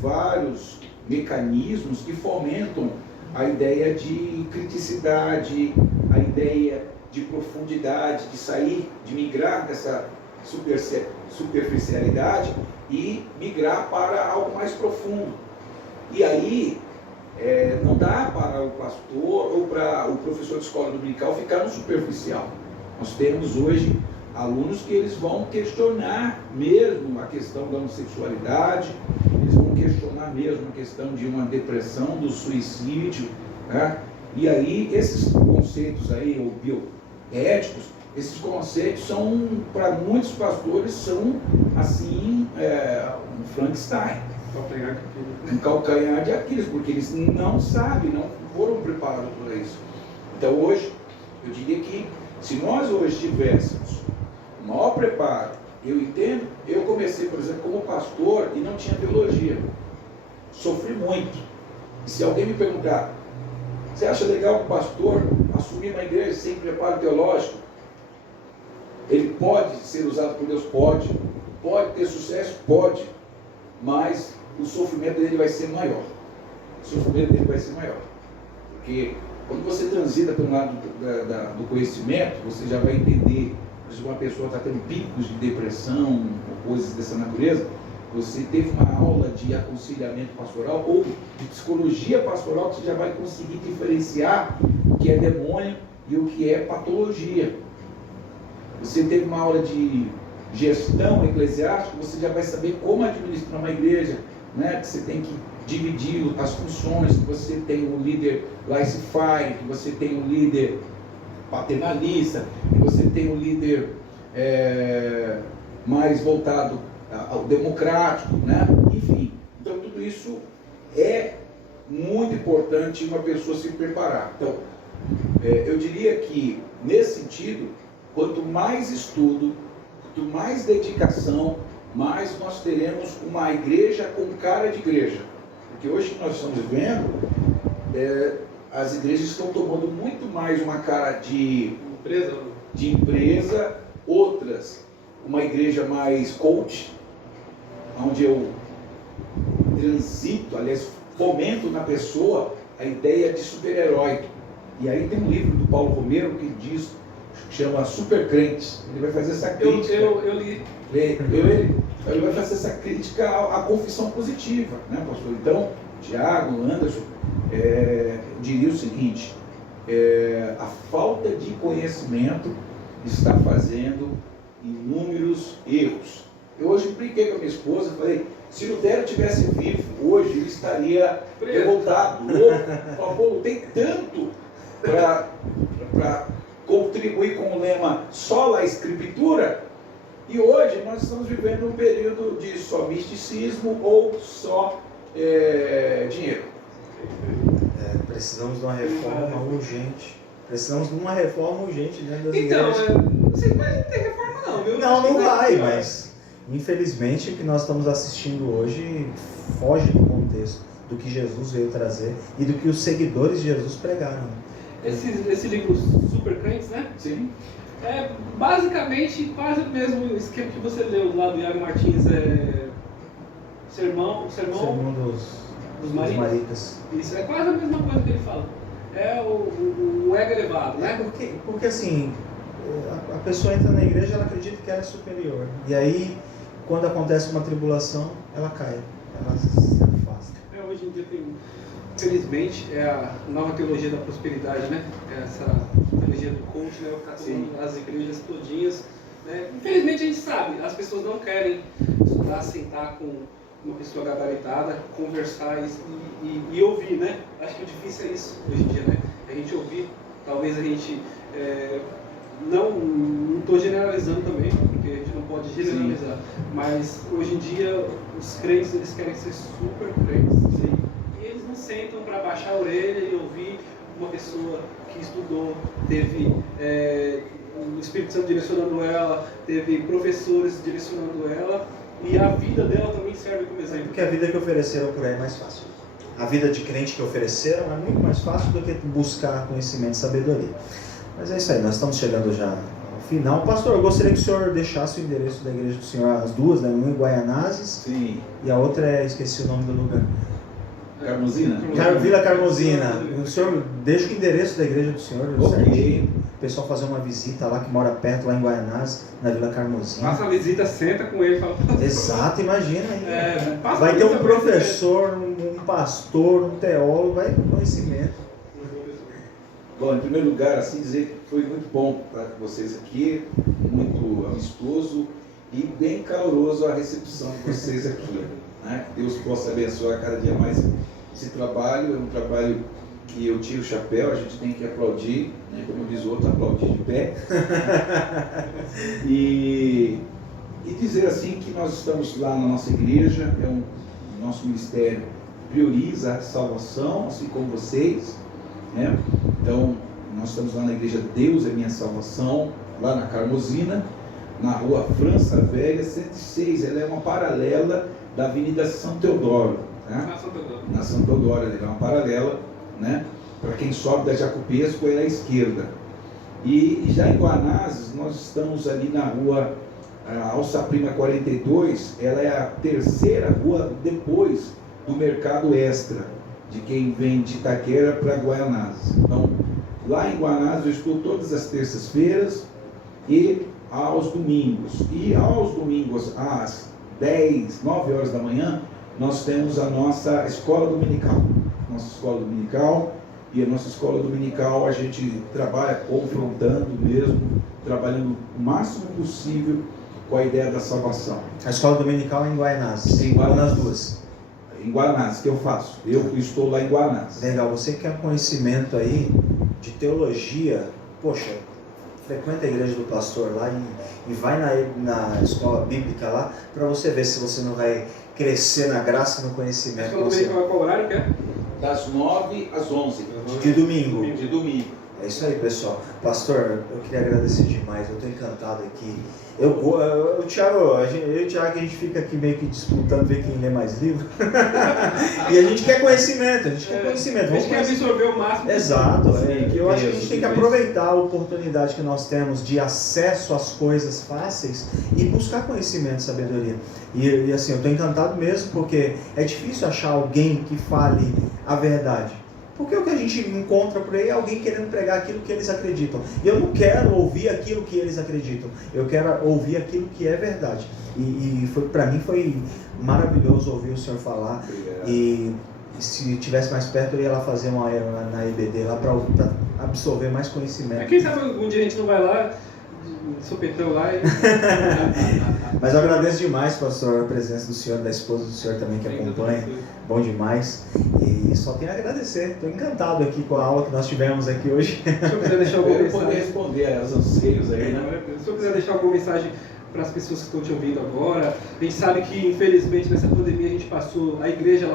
vários mecanismos que fomentam a ideia de criticidade, a ideia de profundidade, de sair, de migrar dessa superficialidade e migrar para algo mais profundo. E aí, não dá para o pastor ou para o professor de escola dominical ficar no superficial. Nós temos hoje alunos que eles vão questionar mesmo a questão da homossexualidade, eles vão questionar mesmo a questão de uma depressão, do suicídio, né? E aí, esses conceitos aí, ou bioéticos, esses conceitos são, para muitos pastores, são assim, um Frankenstein. Um calcanhar de Aquiles, porque eles não sabem, não foram preparados para isso. Então hoje, eu diria que se nós hoje tivéssemos o maior preparo, eu entendo, eu comecei, por exemplo, como pastor e não tinha teologia. Sofri muito. E se alguém me perguntar, você acha legal que o pastor assumir uma igreja sem preparo teológico? Ele pode ser usado por Deus? Pode. Pode ter sucesso? Pode. Mas o sofrimento dele vai ser maior. O sofrimento dele vai ser maior. Porque quando você transita pelo lado do conhecimento, você já vai entender se uma pessoa está tendo picos de depressão ou coisas dessa natureza. Você teve uma aula de aconselhamento pastoral ou de psicologia pastoral, que você já vai conseguir diferenciar o que é demônio e o que é patologia. Você teve uma aula de gestão eclesiástica, você já vai saber como administrar uma igreja, né? Que você tem que dividir as funções, que você tem o líder laissez-faire, que você tem o líder paternalista, que você tem o líder mais voltado ao democrático, né? Enfim, então tudo isso é muito importante uma pessoa se preparar. Então, eu diria que, nesse sentido, quanto mais estudo, quanto mais dedicação, mais nós teremos uma igreja com cara de igreja. Porque hoje que nós estamos vendo, as igrejas estão tomando muito mais uma cara de empresa, outras uma igreja mais coach, onde eu transito, aliás, fomento na pessoa a ideia de super-herói. E aí tem um livro do Paulo Romero que diz, chama Super Crentes. Ele vai fazer essa crítica. Eu li. Ele vai fazer essa crítica à confissão positiva, né, pastor? Então, Tiago, Anderson, eu diria o seguinte: a falta de conhecimento está fazendo inúmeros erros. Eu hoje brinquei com a minha esposa, falei, se Lutero tivesse vivo hoje, ele estaria revoltado, louco, tem tanto para contribuir com o lema sola escritura, e hoje nós estamos vivendo um período de só misticismo ou só dinheiro. Precisamos de uma reforma urgente. Precisamos de uma reforma urgente dentro das igrejas. Então, não sei se vai ter reforma não, viu? Não vai, mas infelizmente o que nós estamos assistindo hoje foge do contexto do que Jesus veio trazer e do que os seguidores de Jesus pregaram. Esse livro Super Crentes, né? Sim. É basicamente quase o mesmo esquema que você leu lá do Iago Martins, Sermão dos Maricas. Isso, é quase a mesma coisa que ele fala. É o ego elevado, né? Porque assim, a pessoa entra na igreja, ela acredita que ela é superior. E aí, quando acontece uma tribulação, ela cai, ela se afasta. Hoje em dia tem, infelizmente, a nova teologia da prosperidade, né? Essa teologia do coach, né? Está tomando as igrejas todinhas. Né? Infelizmente a gente sabe, as pessoas não querem estudar, sentar com uma pessoa gabaritada, conversar e ouvir, né? Acho que o difícil é isso hoje em dia, né? A gente ouvir, talvez a gente... não estou generalizando também, porque a gente não pode generalizar, mas hoje em dia os crentes, eles querem ser super crentes, e eles não sentam para baixar a orelha e ouvir uma pessoa que estudou, teve o Espírito Santo direcionando ela, teve professores direcionando ela, e a vida dela também serve como exemplo. Porque a vida que ofereceram por aí é mais fácil. A vida de crente que ofereceram é muito mais fácil do que buscar conhecimento e sabedoria. Mas é isso aí, nós estamos chegando já ao final. Pastor, eu gostaria que o senhor deixasse o endereço da igreja do senhor, as duas, né? Uma em Guaianazes. Sim. E a outra esqueci o nome do lugar. Carmozina? Vila Carmozina. O senhor deixa o endereço da igreja do senhor, certinho. O pessoal fazer uma visita lá, que mora perto, lá em Guaianazes, na Vila Carmozina. Faça a visita, senta com ele e fala. Exato, imagina aí. Vai ter um professor, um pastor, um teólogo, vai com conhecimento. Bom, em primeiro lugar, assim, dizer que foi muito bom estar com vocês aqui, muito amistoso e bem caloroso a recepção de vocês aqui. Né? Que Deus possa abençoar cada dia mais esse trabalho. É um trabalho que eu tiro o chapéu, a gente tem que aplaudir, né? Como diz o outro, aplaudir de pé. E dizer assim que nós estamos lá na nossa igreja, nosso ministério prioriza a salvação, assim como vocês, né? Então, nós estamos lá na igreja Deus é Minha Salvação, lá na Carmozina, na rua França Velha 106, ela é uma paralela da Avenida São Teodoro, né? Na São Teodoro, ela é uma paralela, né? Para quem sobe da Jacopesco, ela é à esquerda. E já em Guanazes, nós estamos ali na rua Alça Prima 42, ela é a terceira rua depois do Mercado Extra, de quem vem de Itaquera para Guaianazes. Então, lá em Guaianazes eu estou todas as terças-feiras e aos domingos. E aos domingos, às 9 horas da manhã, nós temos a nossa escola dominical. E a nossa escola dominical a gente trabalha confrontando mesmo, trabalhando o máximo possível com a ideia da salvação. A escola dominical é em Guaianazes. Em Guaianazes. Ou nas duas? Em Guanazes, que eu faço. Eu estou lá em Guanazes. Legal, você que quer conhecimento aí de teologia, poxa, frequenta a igreja do pastor lá e vai na escola bíblica lá, para você ver se você não vai crescer na graça e no conhecimento. A escola dominical é qual horário que é? Das 9 às 11. De domingo. De domingo. É isso aí, pessoal. Pastor, eu queria agradecer demais, eu estou encantado aqui. Thiago, eu e o Thiago, a gente fica aqui meio que disputando, ver quem lê mais livro. E a gente quer conhecimento, A gente quer absorver o máximo. Exato, eu acho que a gente tem que aproveitar a oportunidade que nós temos de acesso às coisas fáceis e buscar conhecimento e sabedoria. E assim, eu estou encantado mesmo, porque é difícil achar alguém que fale a verdade. Porque o que a gente encontra por aí é alguém querendo pregar aquilo que eles acreditam. E eu não quero ouvir aquilo que eles acreditam. Eu quero ouvir aquilo que é verdade. E para mim foi maravilhoso ouvir o senhor falar. E se tivesse mais perto, eu ia lá fazer uma na EBD lá para absorver mais conhecimento. Quem sabe um dia a gente não vai lá, sopetão lá e... Mas eu agradeço demais, pastor, a presença do senhor, da esposa do senhor também que acompanha. Bom demais. E só tenho a agradecer. Estou encantado aqui com a aula que nós tivemos aqui hoje. Se eu quiser deixar alguma mensagem... poder responder aos anseios aí, né? Se eu quiser deixar alguma mensagem para as pessoas que estão te ouvindo agora, a gente sabe que, infelizmente, nessa pandemia a gente passou... A igreja,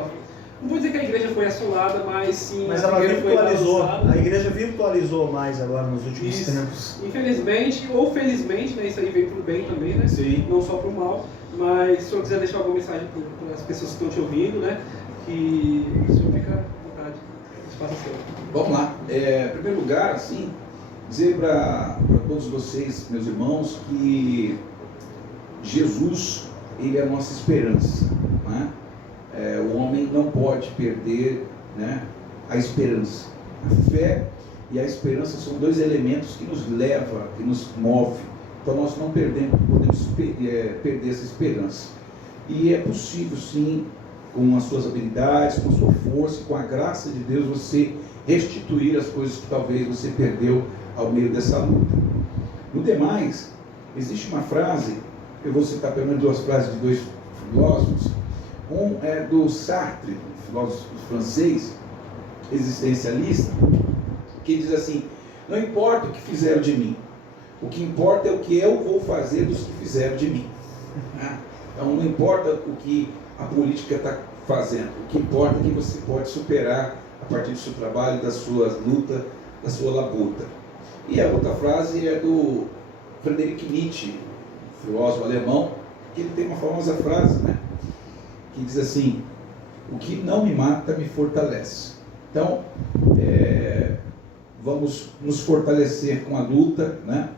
não vou dizer que a igreja foi assolada, mas sim... Mas ela virtualizou. A igreja virtualizou mais agora nos últimos tempos. Infelizmente, ou felizmente, né? Isso aí veio para o bem também, né? Sim. Não só para o mal. Mas se o senhor quiser deixar alguma mensagem para as pessoas que estão te ouvindo, né? Que o senhor fica à vontade. Espaço seu. Vamos lá. Em primeiro lugar, assim, dizer para todos vocês, meus irmãos, que Jesus, ele é a nossa esperança, né? O homem não pode perder, né, a esperança. A fé e a esperança são dois elementos que nos levam, que nos movem. Então nós não podemos perder essa esperança. E é possível, sim, com as suas habilidades, com a sua força, com a graça de Deus, você restituir as coisas que talvez você perdeu ao meio dessa luta. No demais, existe uma frase, eu vou citar pelo menos duas frases de dois filósofos. Um é do Sartre, filósofo francês, existencialista, que diz assim: não importa o que fizeram de mim, o que importa é o que eu vou fazer dos que fizeram de mim. Então não importa o que a política está fazendo, o que importa é que você pode superar a partir do seu trabalho, da sua luta, da sua labuta. E a outra frase é do Friedrich Nietzsche, filósofo alemão, que ele tem uma famosa frase, né, que diz assim: o que não me mata me fortalece. Então, vamos nos fortalecer com a luta, né?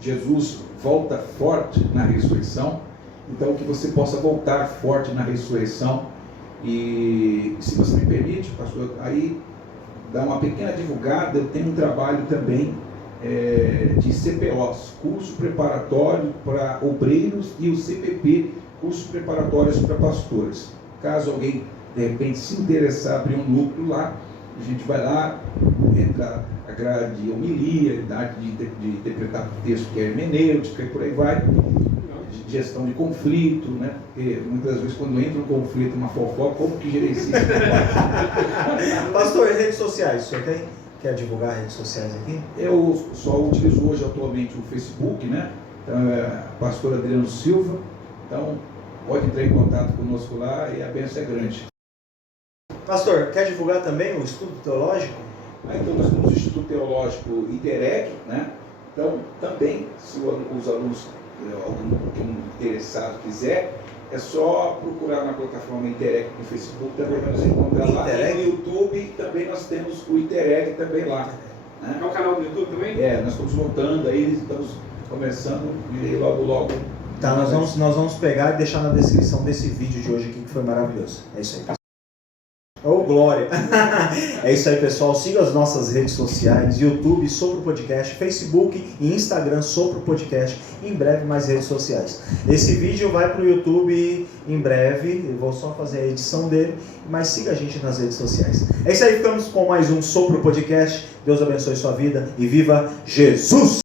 Jesus volta forte na ressurreição, então que você possa voltar forte na ressurreição. E se você me permite, pastor, aí dá uma pequena divulgada. Eu tenho um trabalho também de CPOs, curso preparatório para obreiros, e o CPP, cursos preparatórios para pastores. Caso alguém de repente se interessar abrir um núcleo lá, a gente vai lá, entra a grade de homilia, a arte de interpretar o texto, que é hermenêutica, e por aí vai, gestão de conflito, né? Porque muitas vezes quando entra um conflito, uma fofoca, como que gerencia? Pastor, redes sociais, o senhor quer divulgar redes sociais aqui? Eu só utilizo hoje atualmente o Facebook, né? Então é pastor Adriano Silva, então pode entrar em contato conosco lá e a bênção é grande. Pastor, quer divulgar também o estudo teológico? Então nós temos o Instituto Teológico ITEREC, né? Então também, se os alunos, algum interessado quiser, é só procurar na plataforma ITEREC no Facebook, também vai nos encontrar lá. E no YouTube também nós temos o ITEREC também lá. Né? É o canal do YouTube também? Nós estamos montando aí, estamos começando e logo. Tá, nós vamos pegar e deixar na descrição desse vídeo de hoje aqui, que foi maravilhoso. É isso aí. Ô, glória! É isso aí, pessoal. Siga as nossas redes sociais: YouTube, Sopro Podcast, Facebook e Instagram, Sopro Podcast. E em breve mais redes sociais. Esse vídeo vai para o YouTube em breve. Eu vou só fazer a edição dele. Mas siga a gente nas redes sociais. É isso aí, ficamos com mais um Sopro Podcast. Deus abençoe sua vida e viva Jesus!